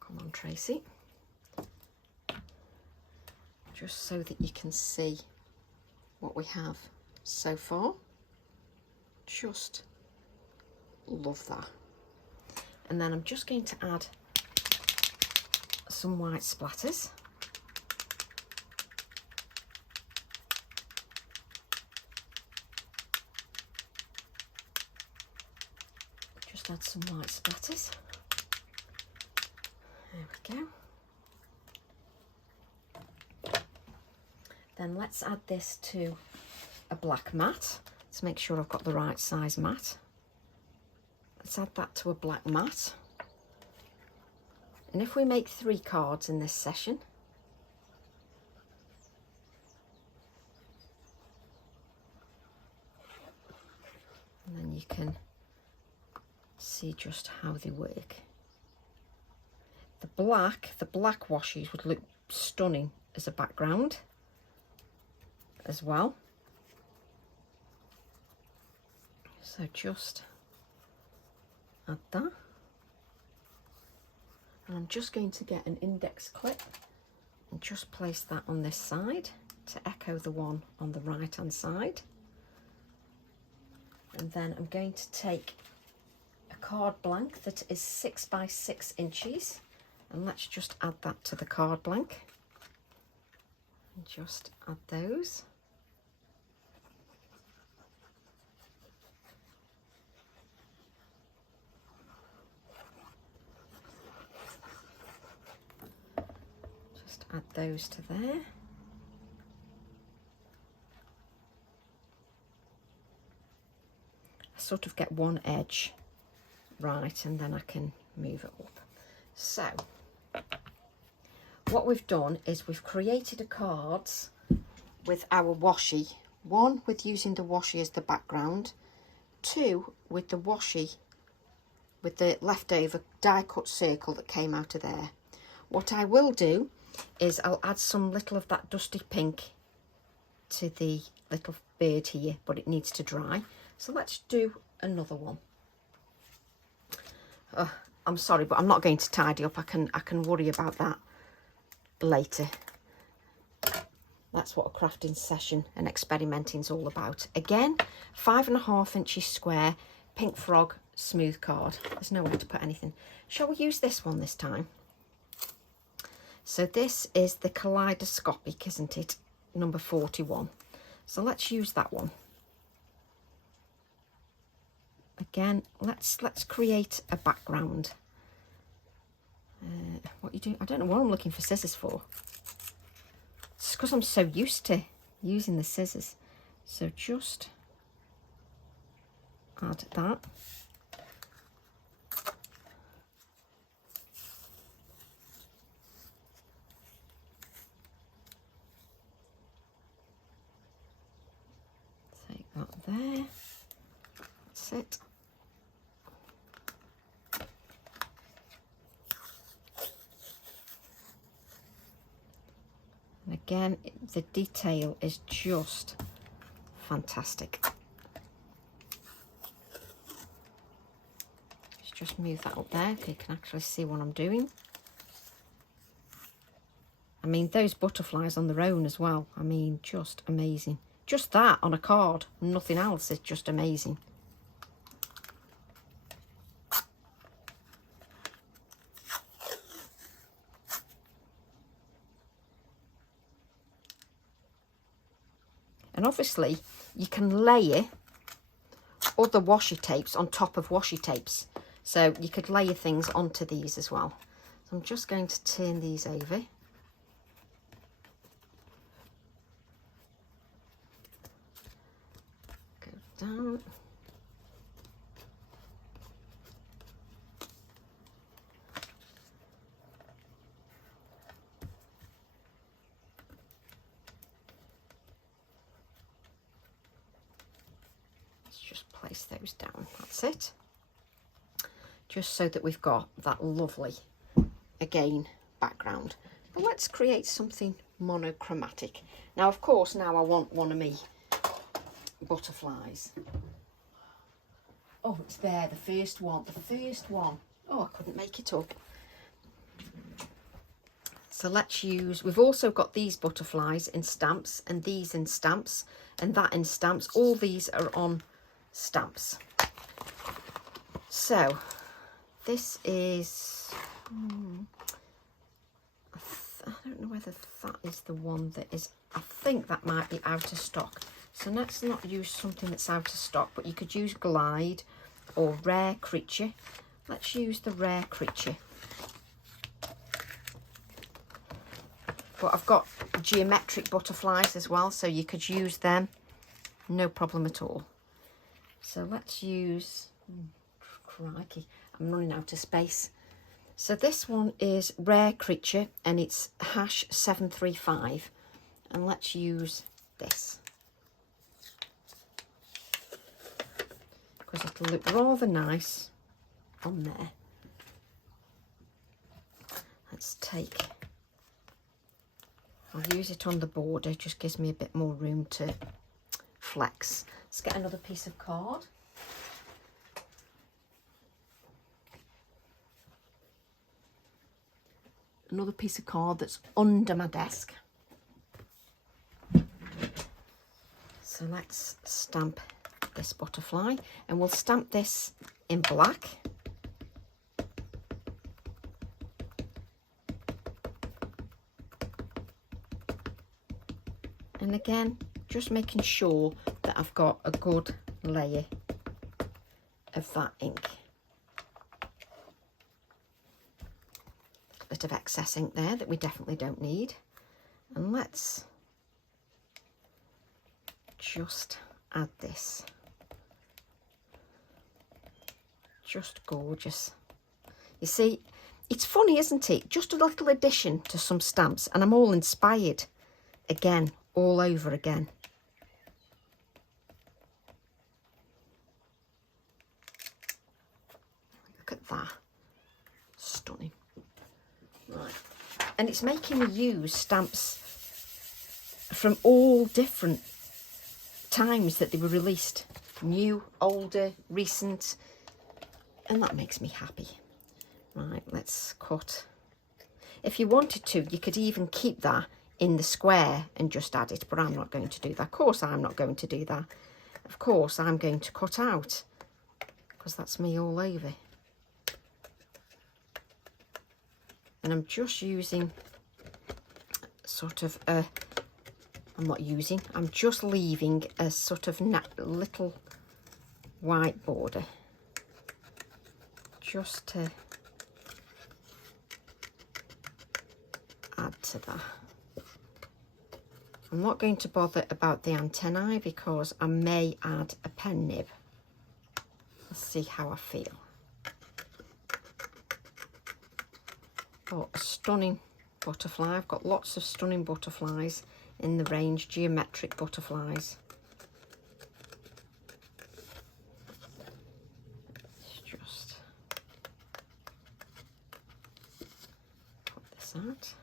Come on, Tracy. Just so that you can see what we have so far. Just love that. And then I'm just going to add some white splatters. Just add some white splatters. There we go. Then let's add this to a black mat. Let's make sure I've got the right size mat. Let's add that to a black mat. And if we make 3 cards in this session, and then you can see just how they work. The black washes would look stunning as a background as well. So just add that, and I'm just going to get an index clip and just place that on this side to echo the one on the right hand side. And then I'm going to take a card blank that is 6 by 6 inches, and let's just add that to the card blank. And just add those. Just add those to there. I sort of get one edge right, and then I can move it up. So what we've done is we've created a cards with our washi. One with using the washi as the background, two with the washi with the leftover die cut circle that came out of there. What I will do is I'll add some little of that dusty pink to the little bird here, but it needs to dry. So let's do another one. I'm sorry, but I'm not going to tidy up. I can worry about that later. That's what a crafting session and experimenting is all about. Again, 5.5 inches square, pink frog, smooth card. There's nowhere to put anything. Shall we use this one this time? So this is the kaleidoscopic, isn't it? Number 41. So let's use that one. Again, let's create a background. What you do? I don't know what I'm looking for scissors for. It's because I'm so used to using the scissors. So just add that. Take that there. That's it. And again, the detail is just fantastic. Let's just move that up there so you can actually see what I'm doing. I mean, those butterflies on their own as well. I mean, just amazing. Just that on a card, nothing else is just amazing. And obviously you can layer other washi tapes on top of washi tapes. So you could layer things onto these as well. So I'm just going to turn these over. Go down. Place those down. That's it. Just so that we've got that lovely, again, background. But let's create something monochromatic. Now, of course, now I want one of me butterflies. Oh, it's there, the first one. The first one. Oh, I couldn't make it up. So let's use, we've also got these butterflies in stamps, and these in stamps, and that in stamps. All these are on stamps. So this is I don't know whether that is the one that is, I think that might be out of stock. So let's not use something that's out of stock, but you could use Glide or Rare Creature. Let's use the Rare Creature. But I've got geometric butterflies as well, so you could use them, no problem at all. So let's use, crikey, I'm running out of space. So this one is Rare Creature, and it's #735. And let's use this, because it'll look rather nice on there. Let's take, I'll use it on the border, it just gives me a bit more room to flex. Let's get another piece of card. Another piece of card that's under my desk. So let's stamp this butterfly, and we'll stamp this in black. And again, just making sure that I've got a good layer of that ink. A bit of excess ink there that we definitely don't need. And let's just add this. Just gorgeous. You see, it's funny, isn't it? Just a little addition to some stamps and I'm all inspired again, all over again. Look at that. Stunning. Right. And it's making me use stamps from all different times that they were released. New, older, recent. And that makes me happy. Right, let's cut. If you wanted to, you could even keep that in the square and just add it, but I'm not going to do that. Of course I'm not going to do that. Of course I'm going to cut out, because that's me all over. And I'm just using sort of a, I'm just leaving a sort of little white border, just to add to that. I'm not going to bother about the antennae because I may add a pen nib. Let's see how I feel. Oh, a stunning butterfly. I've got lots of stunning butterflies in the range, geometric butterflies. Let's just put this out.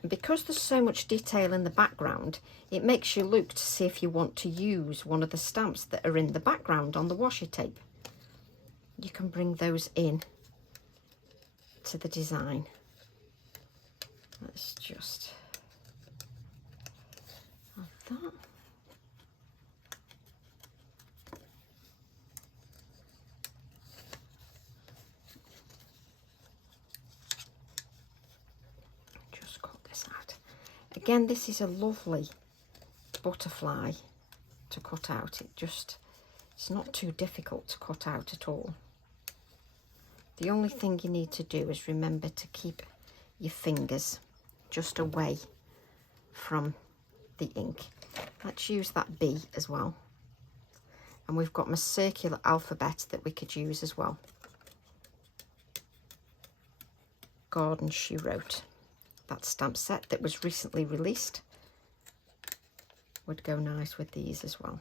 And because there's so much detail in the background, it makes you look to see if you want to use one of the stamps that are in the background on the washi tape. You can bring those in to the design. Let's just add that. Just cut this out. Again, this is a lovely butterfly to cut out. It's not too difficult to cut out at all. The only thing you need to do is remember to keep your fingers just away from the ink. Let's use that B as well. And we've got my circular alphabet that we could use as well. Garden She Wrote. That stamp set that was recently released would go nice with these as well.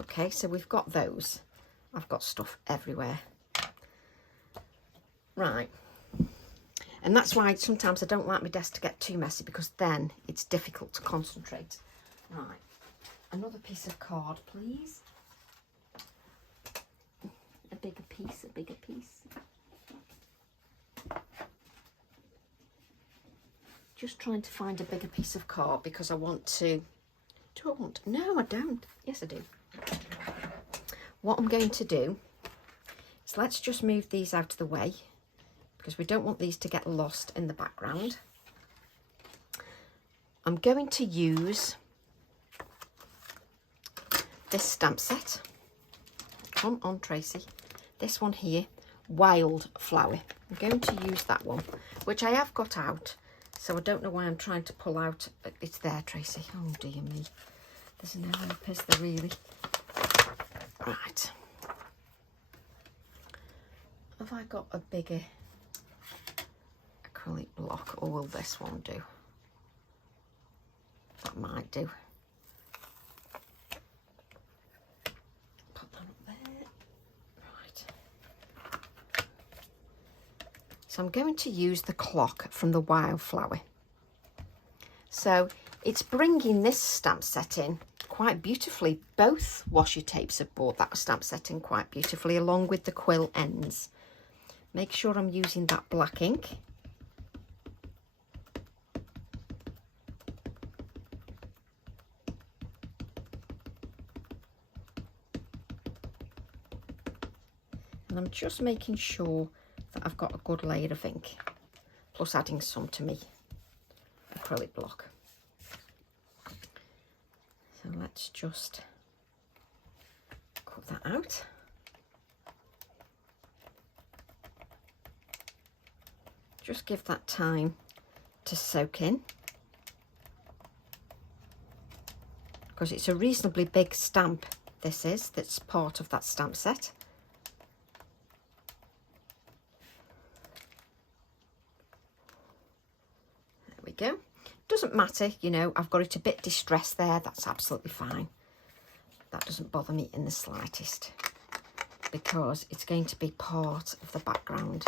Okay, so we've got those. I've got stuff everywhere. Right. And that's why sometimes I don't like my desk to get too messy, because then it's difficult to concentrate. Right. Another piece of card, please. A bigger piece, a bigger piece. Just trying to find a bigger piece of card because I want to... Do I want... No, I don't. Yes, I do. What I'm going to do is let's just move these out of the way because we don't want these to get lost in the background. I'm going to use this stamp set. Come on, Tracy. This one here, Wildflower. I'm going to use that one, which I have got out, so I don't know why I'm trying to pull out. It's there, Tracy. Oh, dear me. There's no hope, is there really? Right. Have I got a bigger acrylic block, or will this one do? That might do. Put that up there. Right. So I'm going to use the clock from the Wildflower. So it's bringing this stamp set in quite beautifully. Both washi tapes have brought that stamp set in quite beautifully, along with the quill ends. Make sure I'm using that black ink. And I'm just making sure that I've got a good layer of ink, plus adding some to me acrylic block. So let's just cut that out. Just give that time to soak in, because it's a reasonably big stamp this is, that's part of that stamp set. There we go. Doesn't matter, you know, I've got it a bit distressed there, that's absolutely fine. That doesn't bother me in the slightest, because it's going to be part of the background.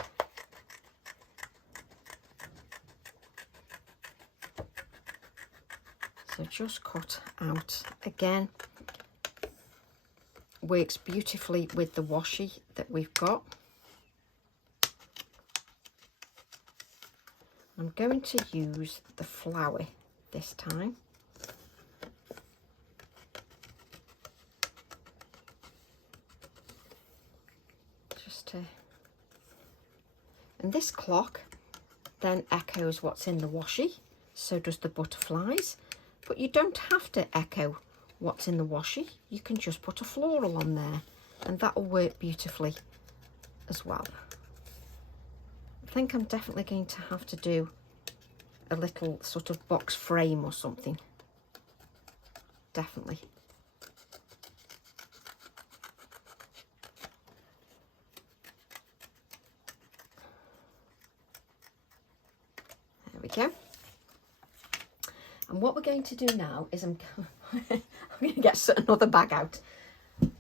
So just cut out again. Works beautifully with the washi that we've got. I'm going to use the flower this time. Just to, and this clock then echoes what's in the washi, so does the butterflies, but you don't have to echo what's in the washi. You can just put a floral on there and that'll work beautifully as well. I think I'm definitely going to have to do a little sort of box frame or something. Definitely. There we go. And what we're going to do now is I'm going to get another bag out.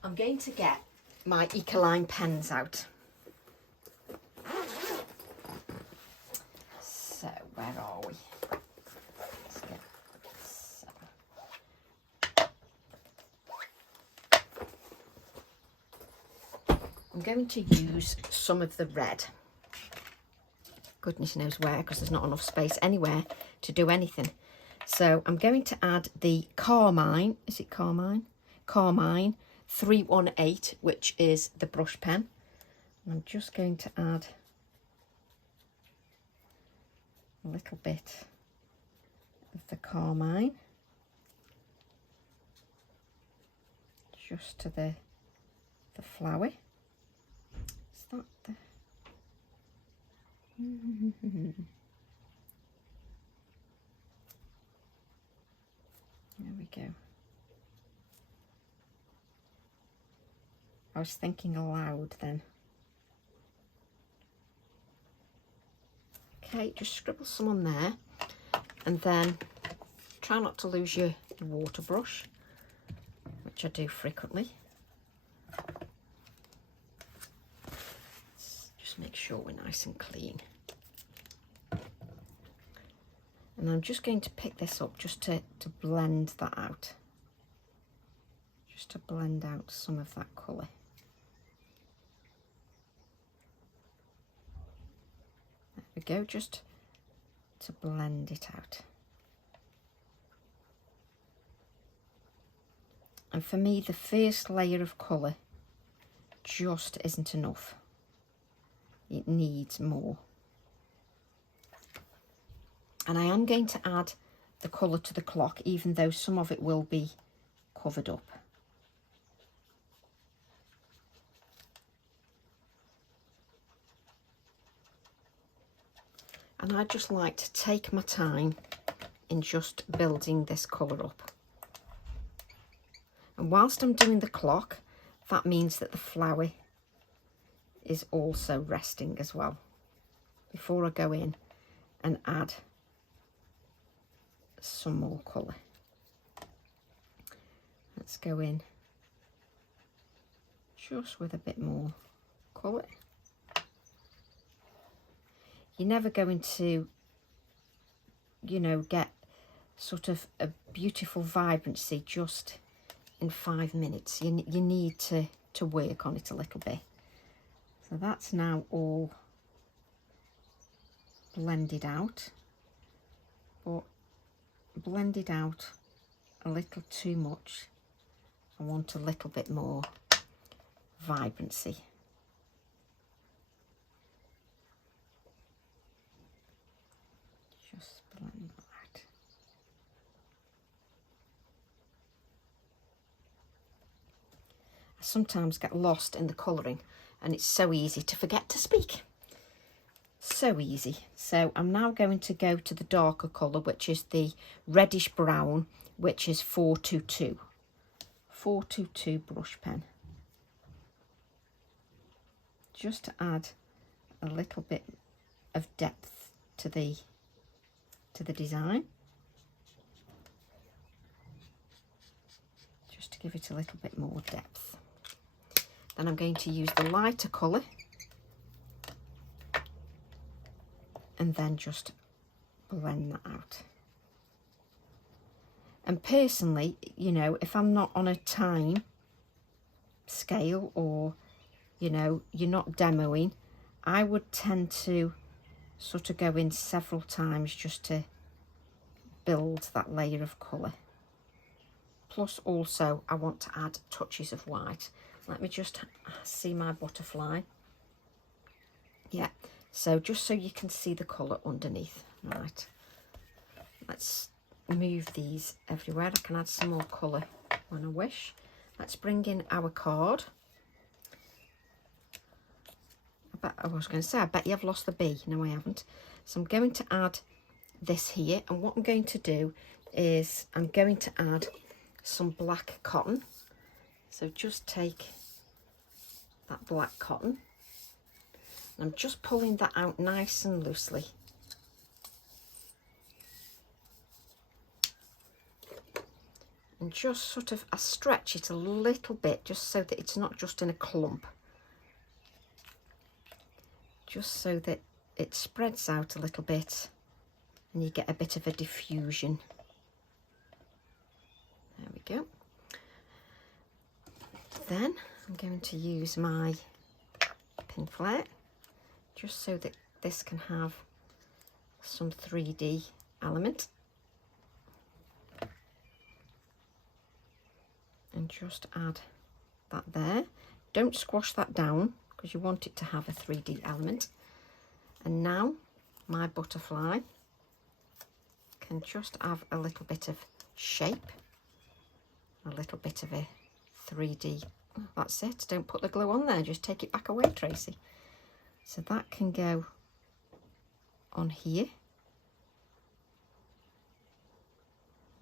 I'm going to get my Ecoline pens out. So where are we? Let's get I'm going to use some of the red. Goodness knows where, because there's not enough space anywhere to do anything. So I'm going to add the Carmine, is it Carmine? Carmine 318, which is the brush pen. And I'm just going to add a little bit of the Carmine just to the flower. Is that the... There we go. I was thinking aloud then. Okay, just scribble some on there, and then try not to lose your water brush, which I do frequently. Let's just make sure we're nice and clean. And I'm just going to pick this up just to blend that out. Just to blend out some of that colour. There we go, just to blend it out. And for me, the first layer of colour just isn't enough. It needs more. And I am going to add the colour to the clock, even though some of it will be covered up. And I just like to take my time in just building this colour up. And whilst I'm doing the clock, that means that the flower is also resting as well, before I go in and add some more colour. Let's go in just with a bit more colour. You're never going to, you know, get sort of a beautiful vibrancy just in 5 minutes. You need to work on it a little bit. So that's now all blended out, but blended out a little too much. I want a little bit more vibrancy. I sometimes get lost in the colouring and it's so easy to forget to speak. So easy. So I'm now going to go to the darker colour, which is the reddish brown, which is 422. 422 brush pen. Just to add a little bit of depth to the design. Just to give it a little bit more depth. Then I'm going to use the lighter colour and then just blend that out. And personally, you know, if I'm not on a time scale, or, you know, you're not demoing, I would tend to sort of go in several times just to build that layer of colour. Plus also I want to add touches of white. Let me just see my butterfly. Yeah, so just so you can see the colour underneath. Right, let's move these everywhere. I can add some more colour when I wish. Let's bring in our card. I was going to say, I bet you have lost the B. No, I haven't. So I'm going to add this here, and what I'm going to do is I'm going to add some black cotton. So just take that black cotton, and I'm just pulling that out nice and loosely. And just sort of, I stretch it a little bit just so that it's not just in a clump. Just so that it spreads out a little bit and you get a bit of a diffusion. There we go. Then I'm going to use my pin flare just so that this can have some 3D element. And just add that there. Don't squash that down because you want it to have a 3D element. And now my butterfly can just have a little bit of shape, a little bit of a 3D. That's it. Don't put the glue on there, just take it back away, Tracy. So that can go on here,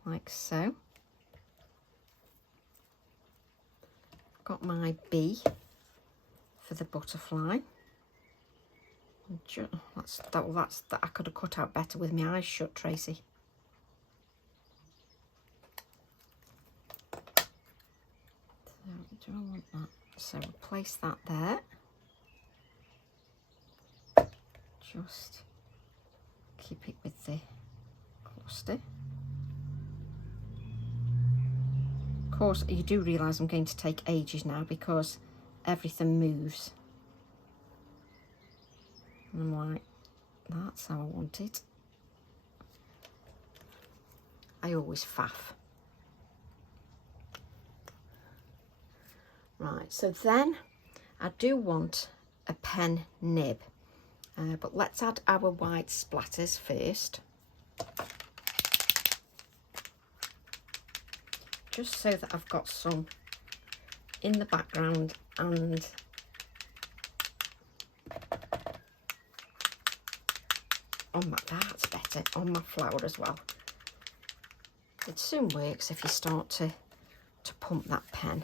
like so. Got my B for the butterfly. That's I could have cut out better with my eyes shut, Tracy. So do I want that? So we'll place that there. Just keep it with the cluster. Of course, you do realise I'm going to take ages now because everything moves. And I'm like, that's how I want it. I always faff. Right, so then I do want a pen nib. But let's add our white splatters first. Just so that I've got some in the background and on my, that's better, on my flower as well. It soon works if you start to pump that pen.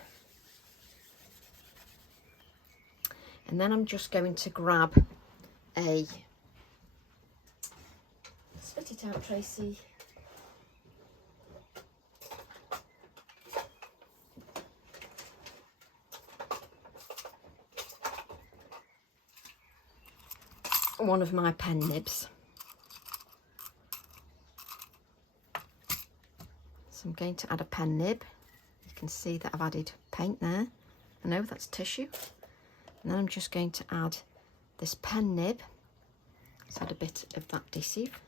And then I'm just going to grab a, spit it out, Tracy. One of my pen nibs. So I'm going to add a pen nib. You can see that I've added paint there. I know that's tissue. And then I'm just going to add this pen nib. Let's add a bit of that adhesive.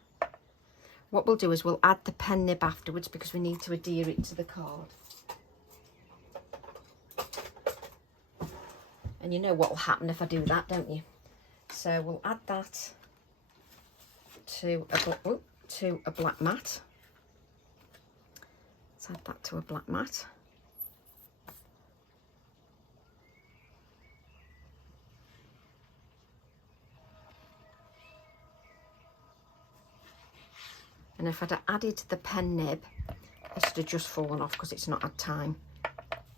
What we'll do is we'll add the pen nib afterwards because we need to adhere it to the card. And you know what will happen if I do that, don't you? So we'll add that to a black mat. Let's add that to a black mat. And if I'd have added the pen nib, this would have just fallen off because it's not had time.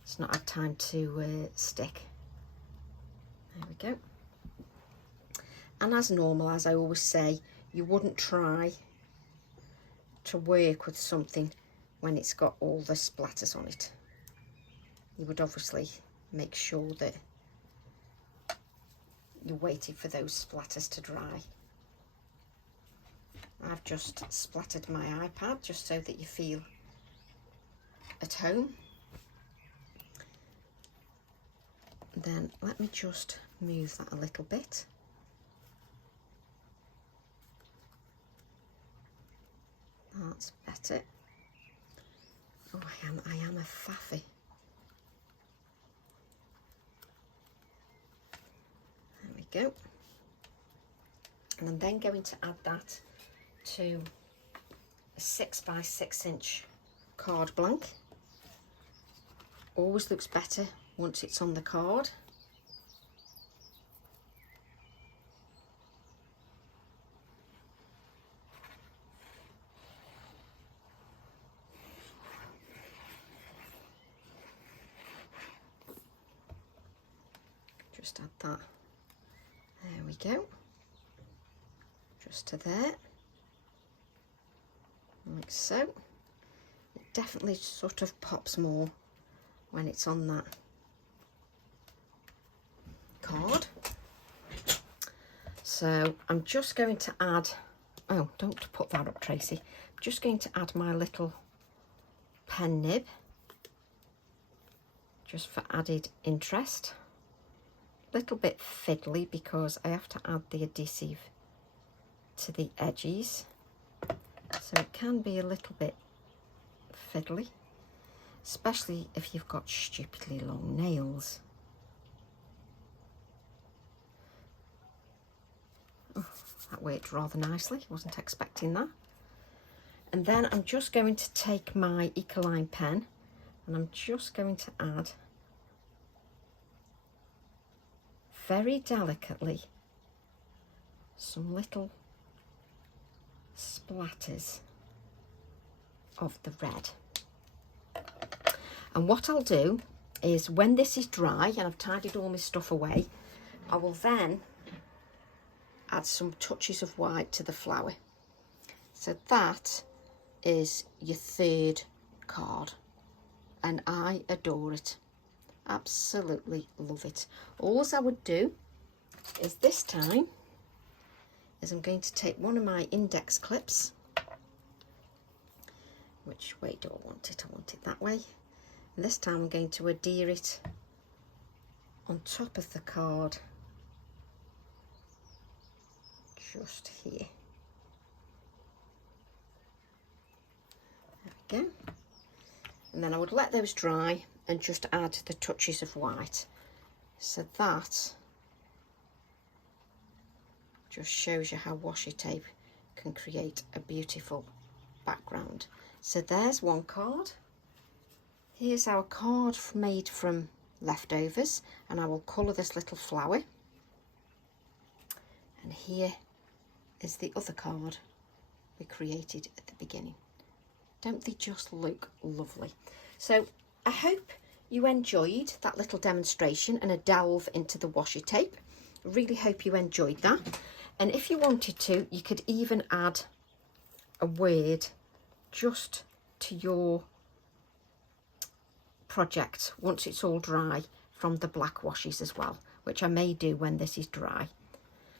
It's not had time to stick. There we go. And as normal, as I always say, you wouldn't try to work with something when it's got all the splatters on it. You would obviously make sure that you're waiting for those splatters to dry. I've just splattered my iPad just so that you feel at home. Then let me just move that a little bit. That's better. Oh, I am a faffy. There we go. And I'm then going to add that to a 6 by 6 inch card blank. Always looks better once it's on the card. Just add that, there we go, just to there, like so. It definitely sort of pops more when it's on that card. So I'm just going to add, oh, don't put that up, Tracy. I'm just going to add my little pen nib, just for added interest. Little bit fiddly because I have to add the adhesive to the edges, so it can be a little bit fiddly, especially if you've got stupidly long nails. Oh, that worked rather nicely, wasn't expecting that. And then I'm just going to take my Ecoline pen and I'm just going to add very delicately some little splatters of the red. And what I'll do is, when this is dry and I've tidied all my stuff away, I will then add some touches of white to the flower. So that is your third card and I adore it. Absolutely love it. All I would do is this time is I'm going to take one of my index clips. Which way do I want it? I want it that way. And this time I'm going to adhere it on top of the card, just here. There we go. And then I would let those dry and just add the touches of white. So that just shows you how washi tape can create a beautiful background. So there's one card. Here's our card made from leftovers, and I will colour this little flower. And here is the other card we created at the beginning. Don't they just look lovely? So I hope you enjoyed that little demonstration and a delve into the washi tape. Really hope you enjoyed that. And if you wanted to, you could even add a word just to your project once it's all dry from the black washes as well, which I may do when this is dry.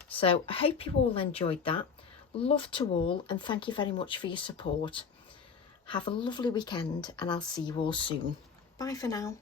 So I hope you all enjoyed that. Love to all, and thank you very much for your support. Have a lovely weekend and I'll see you all soon. Bye for now.